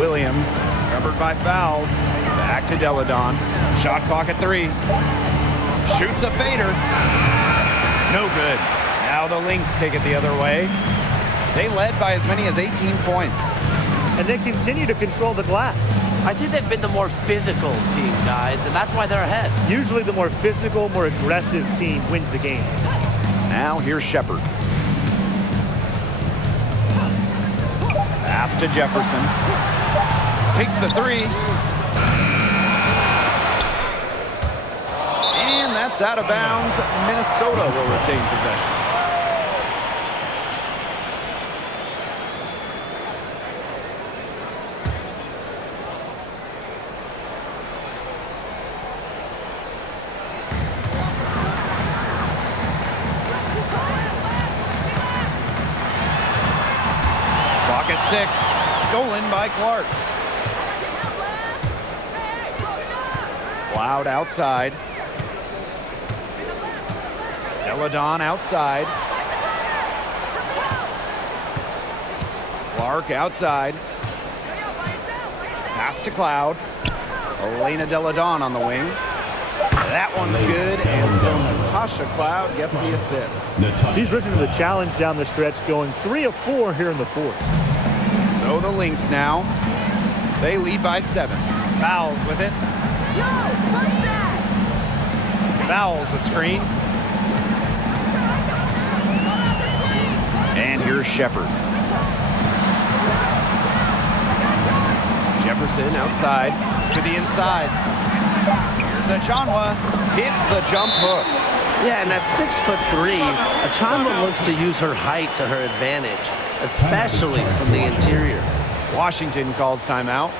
Williams, covered by Fowles. Back to Deladon. Shot clock at 3. Shoots a fader. No good. Now the Lynx take it the other way. They led by as many as 18 points. And they continue to control the glass. I think they've been the more physical team, guys, and that's why they're ahead. Usually the more physical, more aggressive team wins the game. Now here's Shepard. Pass to Jefferson. Takes the three. And that's out of bounds. Minnesota will retain possession. At 6, stolen by Clark. Cloud outside. Deladon outside. Clark outside. Pass to Cloud. Elena Deladon on the wing. That one's good, and so Natasha Cloud gets the assist. He's risen to the challenge down the stretch, going 3 of 4 here in the fourth. So the Lynx now, they lead by 7. Fowles with it. Fowles a screen. And here's Shepard. Jefferson outside to the inside. Here's Achanwa, hits the jump hook. Yeah, and at 6'3", Achanwa looks to use her height to her advantage, especially from the interior. Washington calls timeout.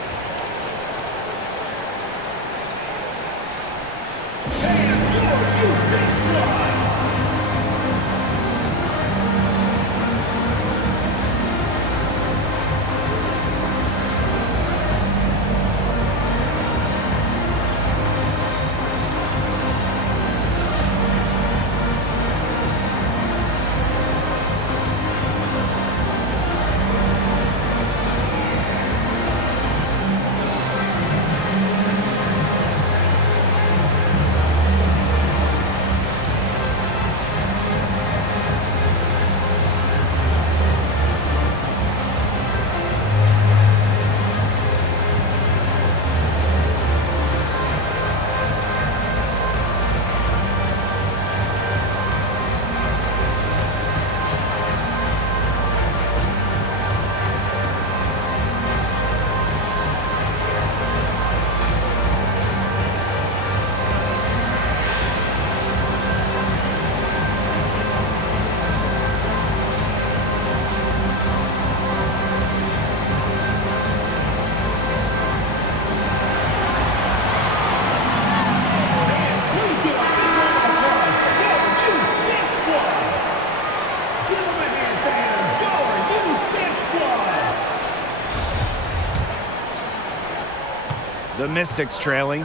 The Mystics trailing.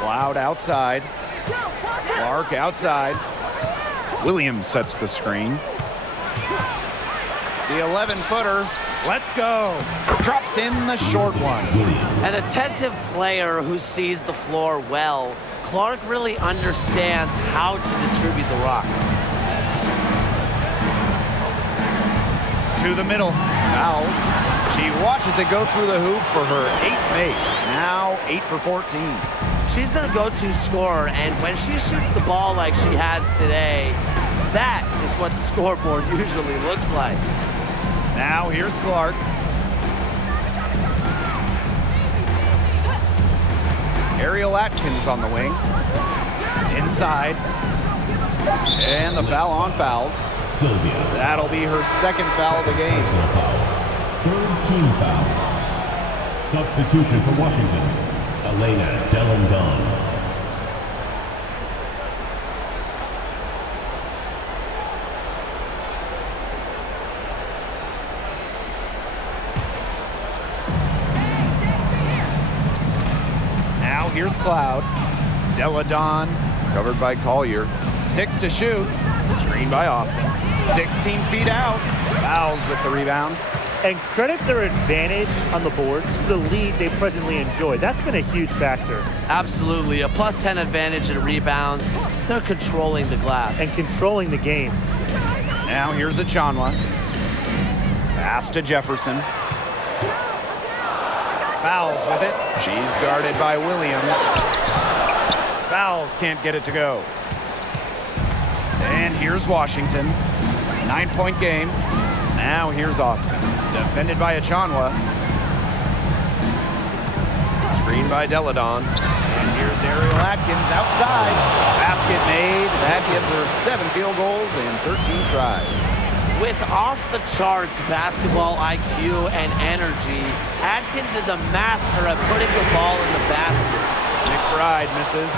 Cloud outside. Clark outside. Williams sets the screen. The 11-footer. Let's go. Drops in the short one. An attentive player who sees the floor well. Clark really understands how to distribute the rock. To the middle. Fouls. She watches it go through the hoop for her 8th make. Now 8 for 14. She's their go-to scorer, and when she shoots the ball like she has today, that is what the scoreboard usually looks like. Now here's Clark. Ariel Atkins on the wing. Inside. And the foul on fouls. Sylvia. That'll be her 2nd foul of the game. Third team foul. Substitution for Washington, Elena Delandon. Now here's Cloud. Deladon covered by Collier. 6 to shoot. Screen by Austin. 16 feet out. Fouls with the rebound. And credit their advantage on the boards for the lead they presently enjoy. That's been a huge factor. Absolutely. A +10 advantage in rebounds. They're controlling the glass. And controlling the game. Now here's Achanwa. Pass to Jefferson. Fouls with it. She's guarded by Williams. Fouls can't get it to go. And here's Washington. 9-point game. Now here's Austin. Defended by Achanwa. Screen by Deladon. And here's Ariel Atkins outside. Basket made. That gives her 7 field goals and 13 tries. With off-the-charts basketball IQ and energy, Atkins is a master at putting the ball in the basket. McBride misses.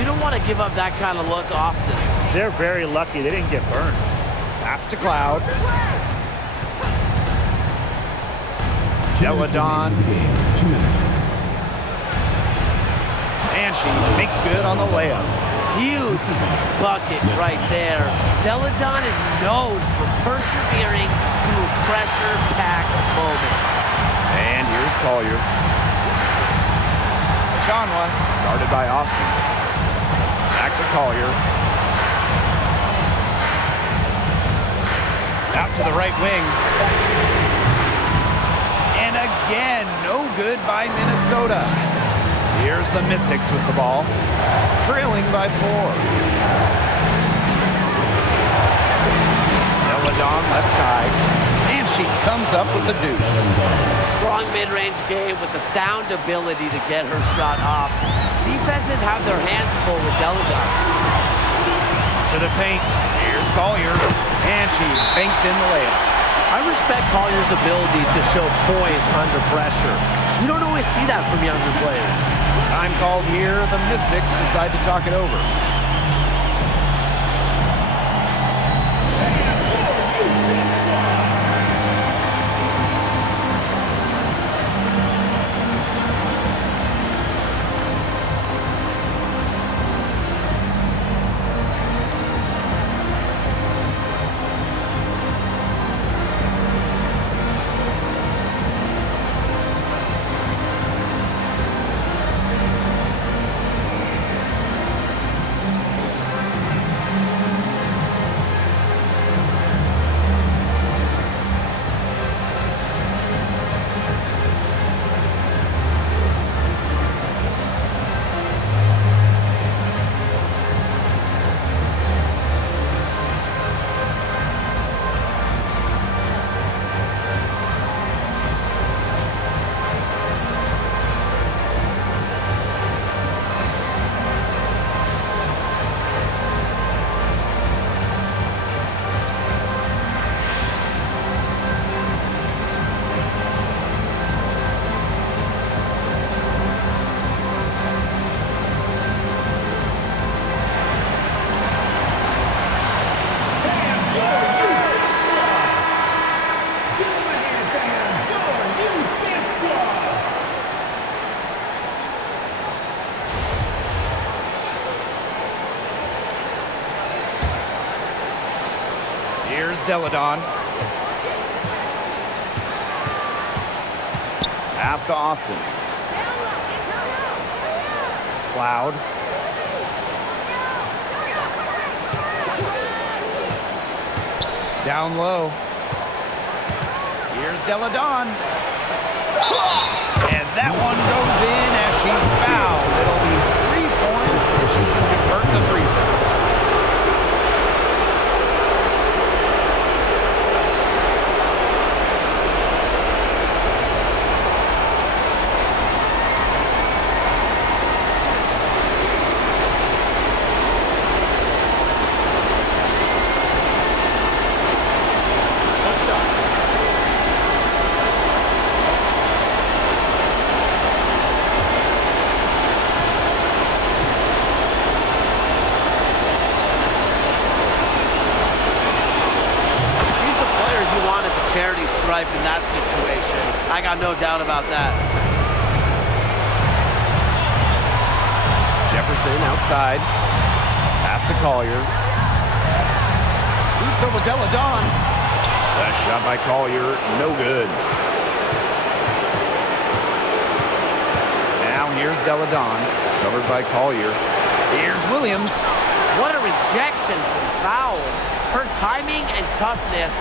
You don't want to give up that kind of look often. They're very lucky they didn't get burned. Pass to Cloud. Deladon. 2 minutes. And she makes good on the layup. Huge bucket right there. Deladon is known for persevering through pressure-packed moments. And here's Collier. Achanwa, guarded by Austin. Back to Collier. Out to the right wing. And again, no good by Minnesota. Here's the Mystics with the ball, trailing by 4. Deladon left side, and she comes up with the deuce. Strong mid-range game with the sound ability to get her shot off. Defenses have their hands full with Deladon. To the paint, here's Collier, and she banks in the layup. I respect Collier's ability to show poise under pressure. You don't always see that from younger players. Time called here. The Mystics decide to talk it over. Here's Deladon. Pass to Austin. Cloud. Down low. Here's Deladon. And that one goes in as she's fouled. It'll be 3 points if she can convert the free throw. Charity stripe in that situation. I got no doubt about that. Jefferson outside. Pass to Collier. Boots over Deladon. That shot by Collier, no good. Now here's Deladon, covered by Collier. Here's Williams. What a rejection from fouls. Her timing and toughness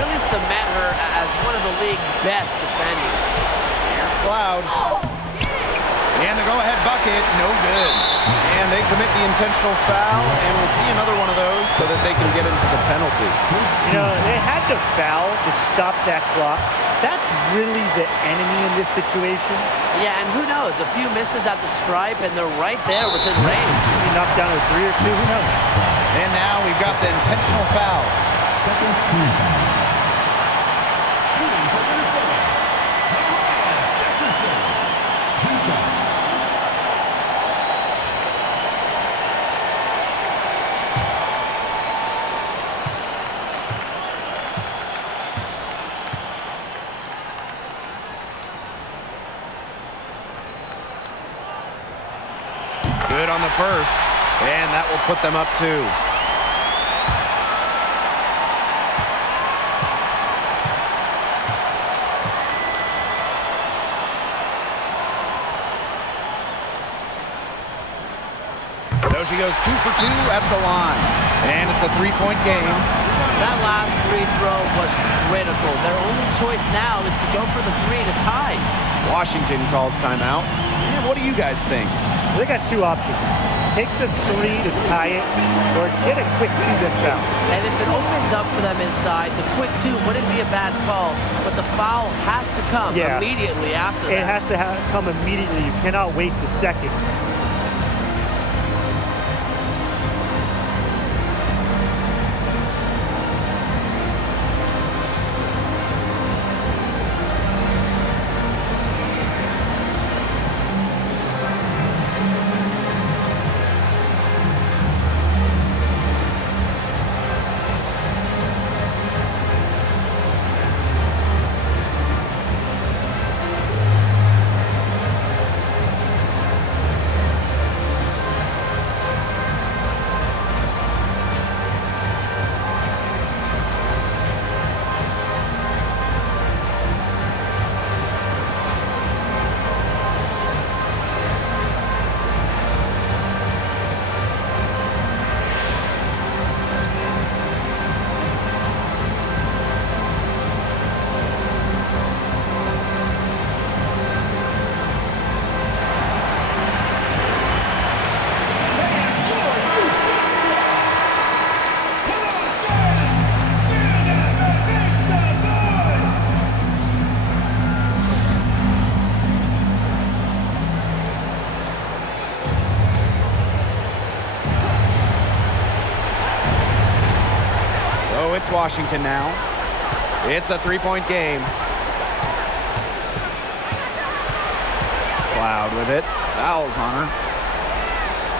really cement her as one of the league's best defenders. Here's Cloud. And the go-ahead bucket, no good. And they commit the intentional foul, and we'll see another one of those so that they can get into the penalty. You know, they had to foul to stop that clock. That's really the enemy in this situation. Yeah, and who knows? A few misses at the stripe, and they're right there within range. You knock down a 3 or 2, who knows? And now we've got the intentional foul. Second team foul. Shooting for Minnesota. Jefferson. 2 shots. Good on the first, and that will put them up 2. So she goes 2 for 2 at the line, and it's a 3-point game. That last free throw was critical. Their only choice now is to go for the 3 to tie. Washington calls timeout. And what do you guys think? They got 2 options. Take the 3 to tie it, or get a quick 2 that's out. And if it opens up for them inside, the quick 2 wouldn't be a bad call, but the foul has to come immediately after that. It has to come immediately. You cannot waste a second. It's Washington now. It's a 3-point game. Cloud with it. Fouls on her.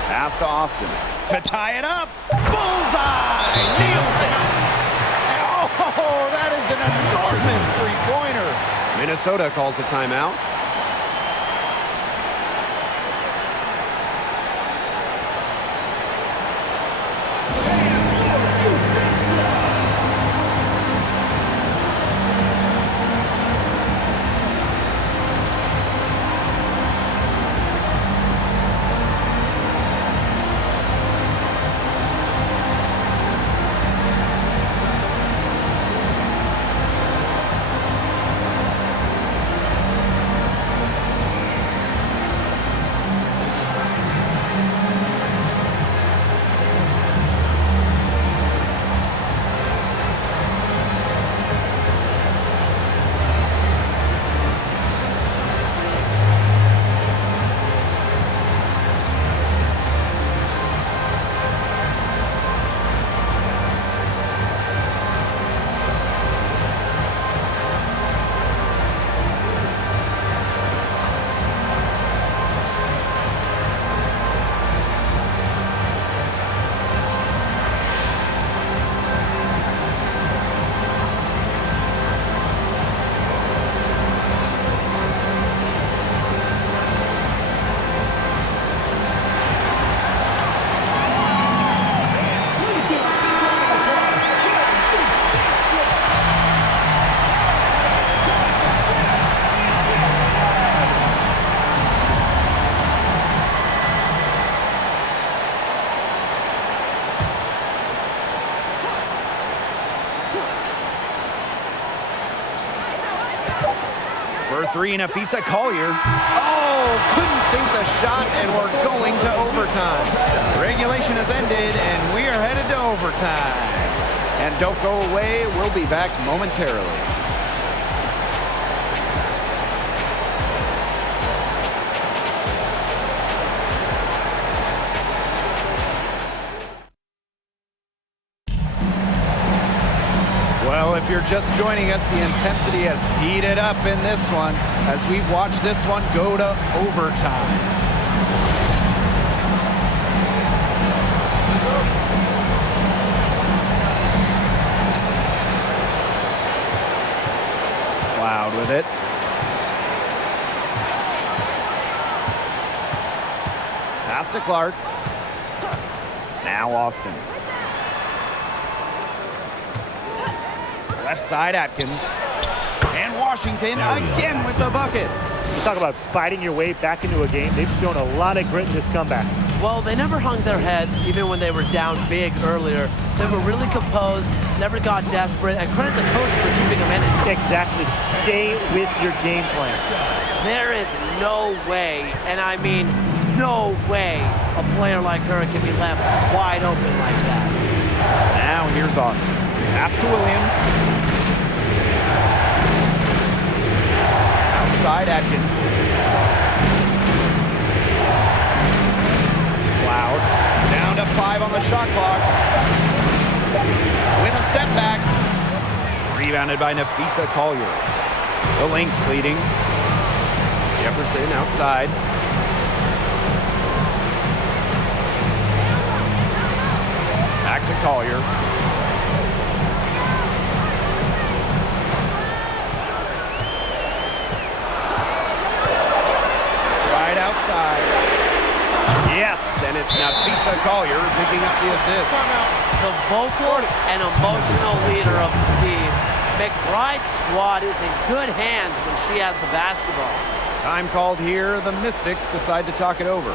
Pass to Austin. To tie it up. Bullseye! Nails it. Oh, that is an enormous three-pointer. Minnesota calls a timeout. three, Nafisa Collier. Oh, couldn't sink the shot, and we're going to overtime. Regulation has ended, and we are headed to overtime. And don't go away, we'll be back momentarily. Well, if you're just joining us, the intensity has heated up in this one as we've watched this one go to overtime. Cloud with it. Pass to Clark. Now Austin. Left side, Atkins. And Washington again with the bucket. You talk about fighting your way back into a game. They've shown a lot of grit in this comeback. Well, they never hung their heads, even when they were down big earlier. They were really composed, never got desperate, and credit the coach for keeping them in it. Exactly. Stay with your game plan. There is no way, and I mean no way, a player like her can be left wide open like that. Now here's Austin. Pass to Williams. Outside Atkins. Cloud. Down to 5 on the shot clock. With a step back. Rebounded by Nafisa Collier. The Lynx leading. Jefferson outside. Back to Collier. Right outside. Yes, and it's Nafisa Collier picking up the assist. The vocal and emotional leader of the team. McBride's squad is in good hands when she has the basketball. Time called here. The Mystics decide to talk it over.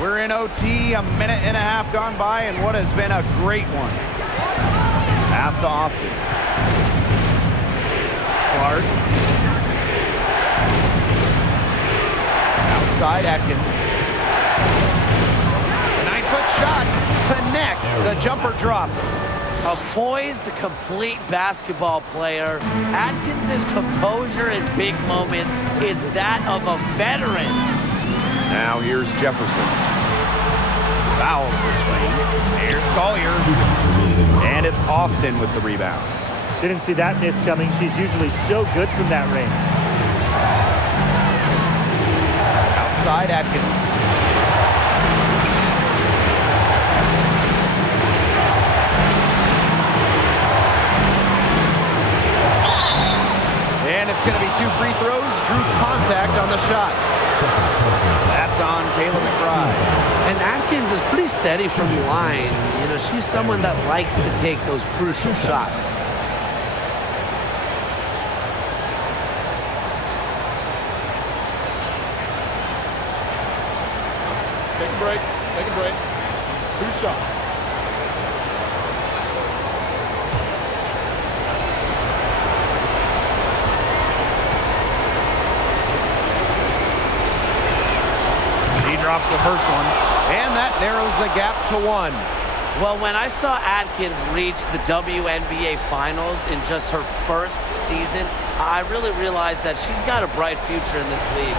We're in OT, a minute and a half gone by, and what has been a great one. Pass to Austin. Clark. Outside Atkins. 9-foot shot connects. The jumper drops. A poised, complete basketball player. Atkins' composure in big moments is that of a veteran. Now here's Jefferson. Fouls the swing. Here's Collier. And it's Austin with the rebound. Didn't see that miss coming. She's usually so good from that range. Outside Atkins. And it's going to be 2 free throws. Drew contact on the shot. That's on Kayla McBride. And Atkins is pretty steady from the line. You know, she's someone that likes to take those crucial shots. a break. Take a break. 2 shots. He drops the first one, and that narrows the gap to 1. Well, when I saw Atkins reach the WNBA Finals in just her first season, I really realized that she's got a bright future in this league.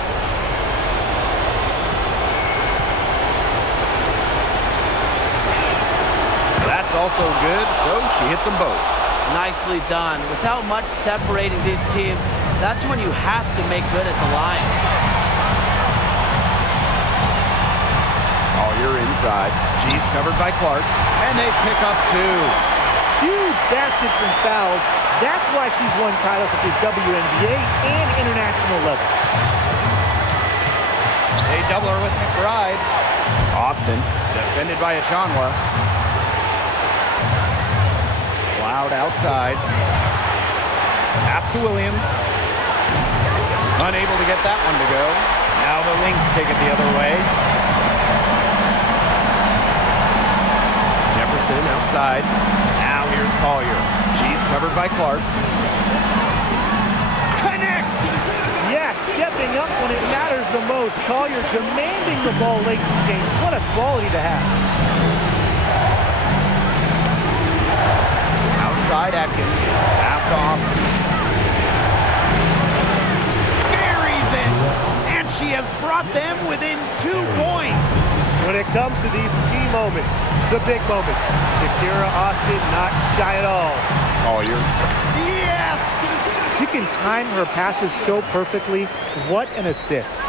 That's also good, so she hits them both. Nicely done. Without much separating these teams, that's when you have to make good at the line. Oh, you're inside. She's covered by Clark, and they pick up 2. Huge baskets and fouls. That's why she's won titles at the WNBA and international levels. They double her with McBride. Austin, defended by Achanwa. Loud outside. Pass to Williams. Unable to get that one to go. Now the Lynx take it the other way. Jefferson outside. Now here's Collier. She's covered by Clark. Connects! Yes, stepping up when it matters the most. Collier demanding the ball late in the game. What a quality to have. Outside Atkins. Pass to Austin. Buries it! And she has brought them within 2 points. When it comes to these key moments, the big moments, Shakira Austin not shy at all. Collier. Yes! She can time her passes so perfectly. What an assist.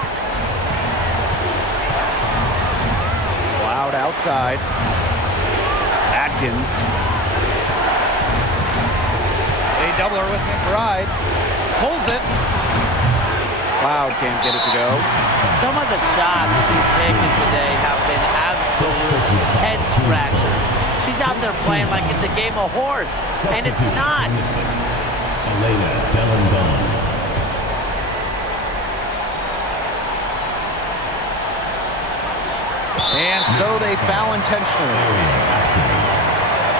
Loud outside. Atkins. They double her with McBride. Pulls it. Cloud can't get it to go. Some of the shots she's taken today have been absolute head scratchers. She's out there playing like it's a game of horse, and it's not. Elena Delandon. And so they foul intentionally. Atkins.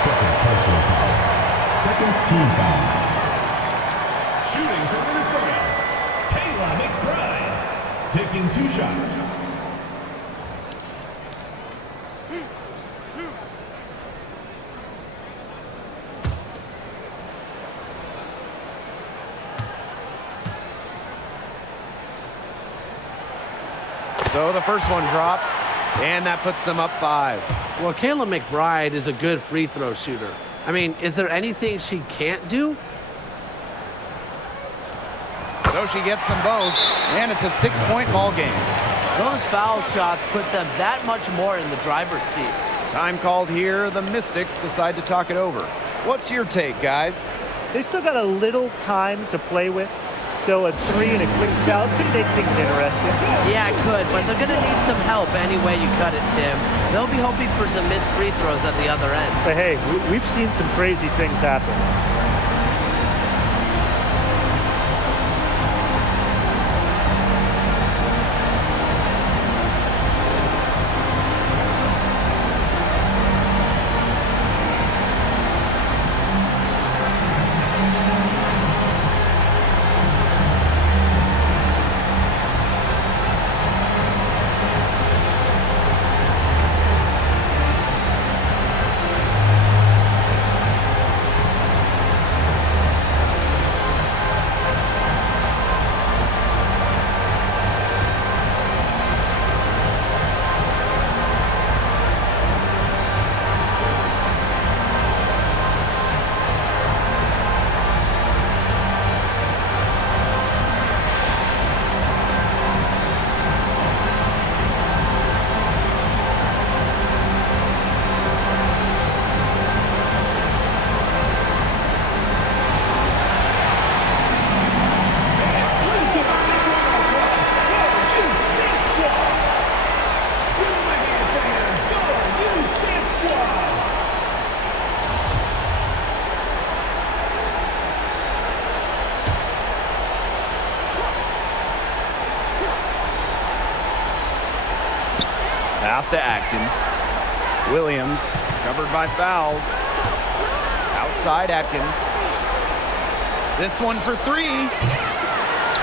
Second personal foul. Second team foul. Shooting for Minnesota. Kayla McBride. Taking 2 shots. So the first one drops, and that puts them up 5. Well, Kayla McBride is a good free throw shooter. I mean, is there anything she can't do? So she gets them both, and it's a 6-point ball game. Those foul shots put them that much more in the driver's seat. Time called here. The Mystics decide to talk it over. What's your take, guys? They still got a little time to play with, so a 3 and a quick foul could make things interesting. Yeah, it could, but they're going to need some help any way you cut it, Tim. They'll be hoping for some missed free throws at the other end. But hey, we've seen some crazy things happen. Pass to Atkins. Williams covered by fouls. Outside Atkins. This one for three.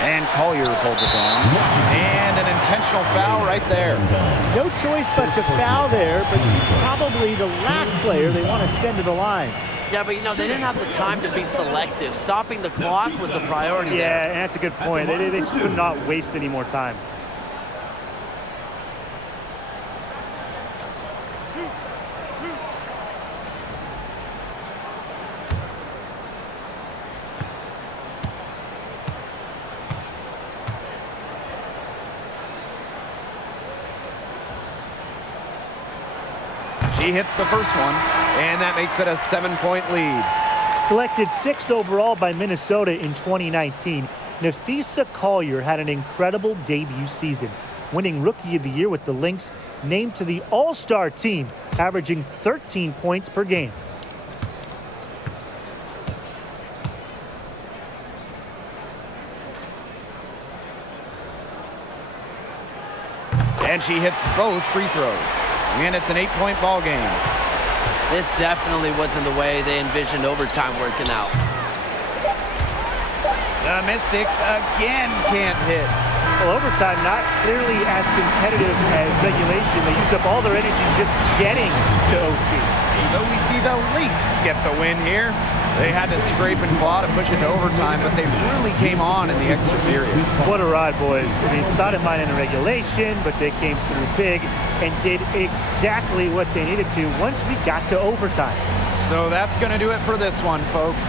And Collier pulls it down. And an intentional foul right there. No choice but to foul there, but she's probably the last player they want to send to the line. Yeah, but you know, they didn't have the time to be selective. Stopping the clock was the priority there. Yeah, and that's a good point. They could not waste any more time. She hits the first one, and that makes it a 7-point lead. Selected 6th overall by Minnesota in 2019, Nafisa Collier had an incredible debut season, winning Rookie of the Year with the Lynx, named to the All-Star team, averaging 13 points per game. And she hits both free throws. And it's an 8-point ball game. This definitely wasn't the way they envisioned overtime working out. The Mystics again can't hit. Well, overtime not clearly as competitive as regulation. They used up all their energy just getting to OT. So we see the Lynx get the win here. They had to scrape and claw to push it to overtime, but they really came on in the extra period. What a ride, boys. I mean, thought it might in regulation, but they came through big and did exactly what they needed to once we got to overtime. So that's going to do it for this one, folks.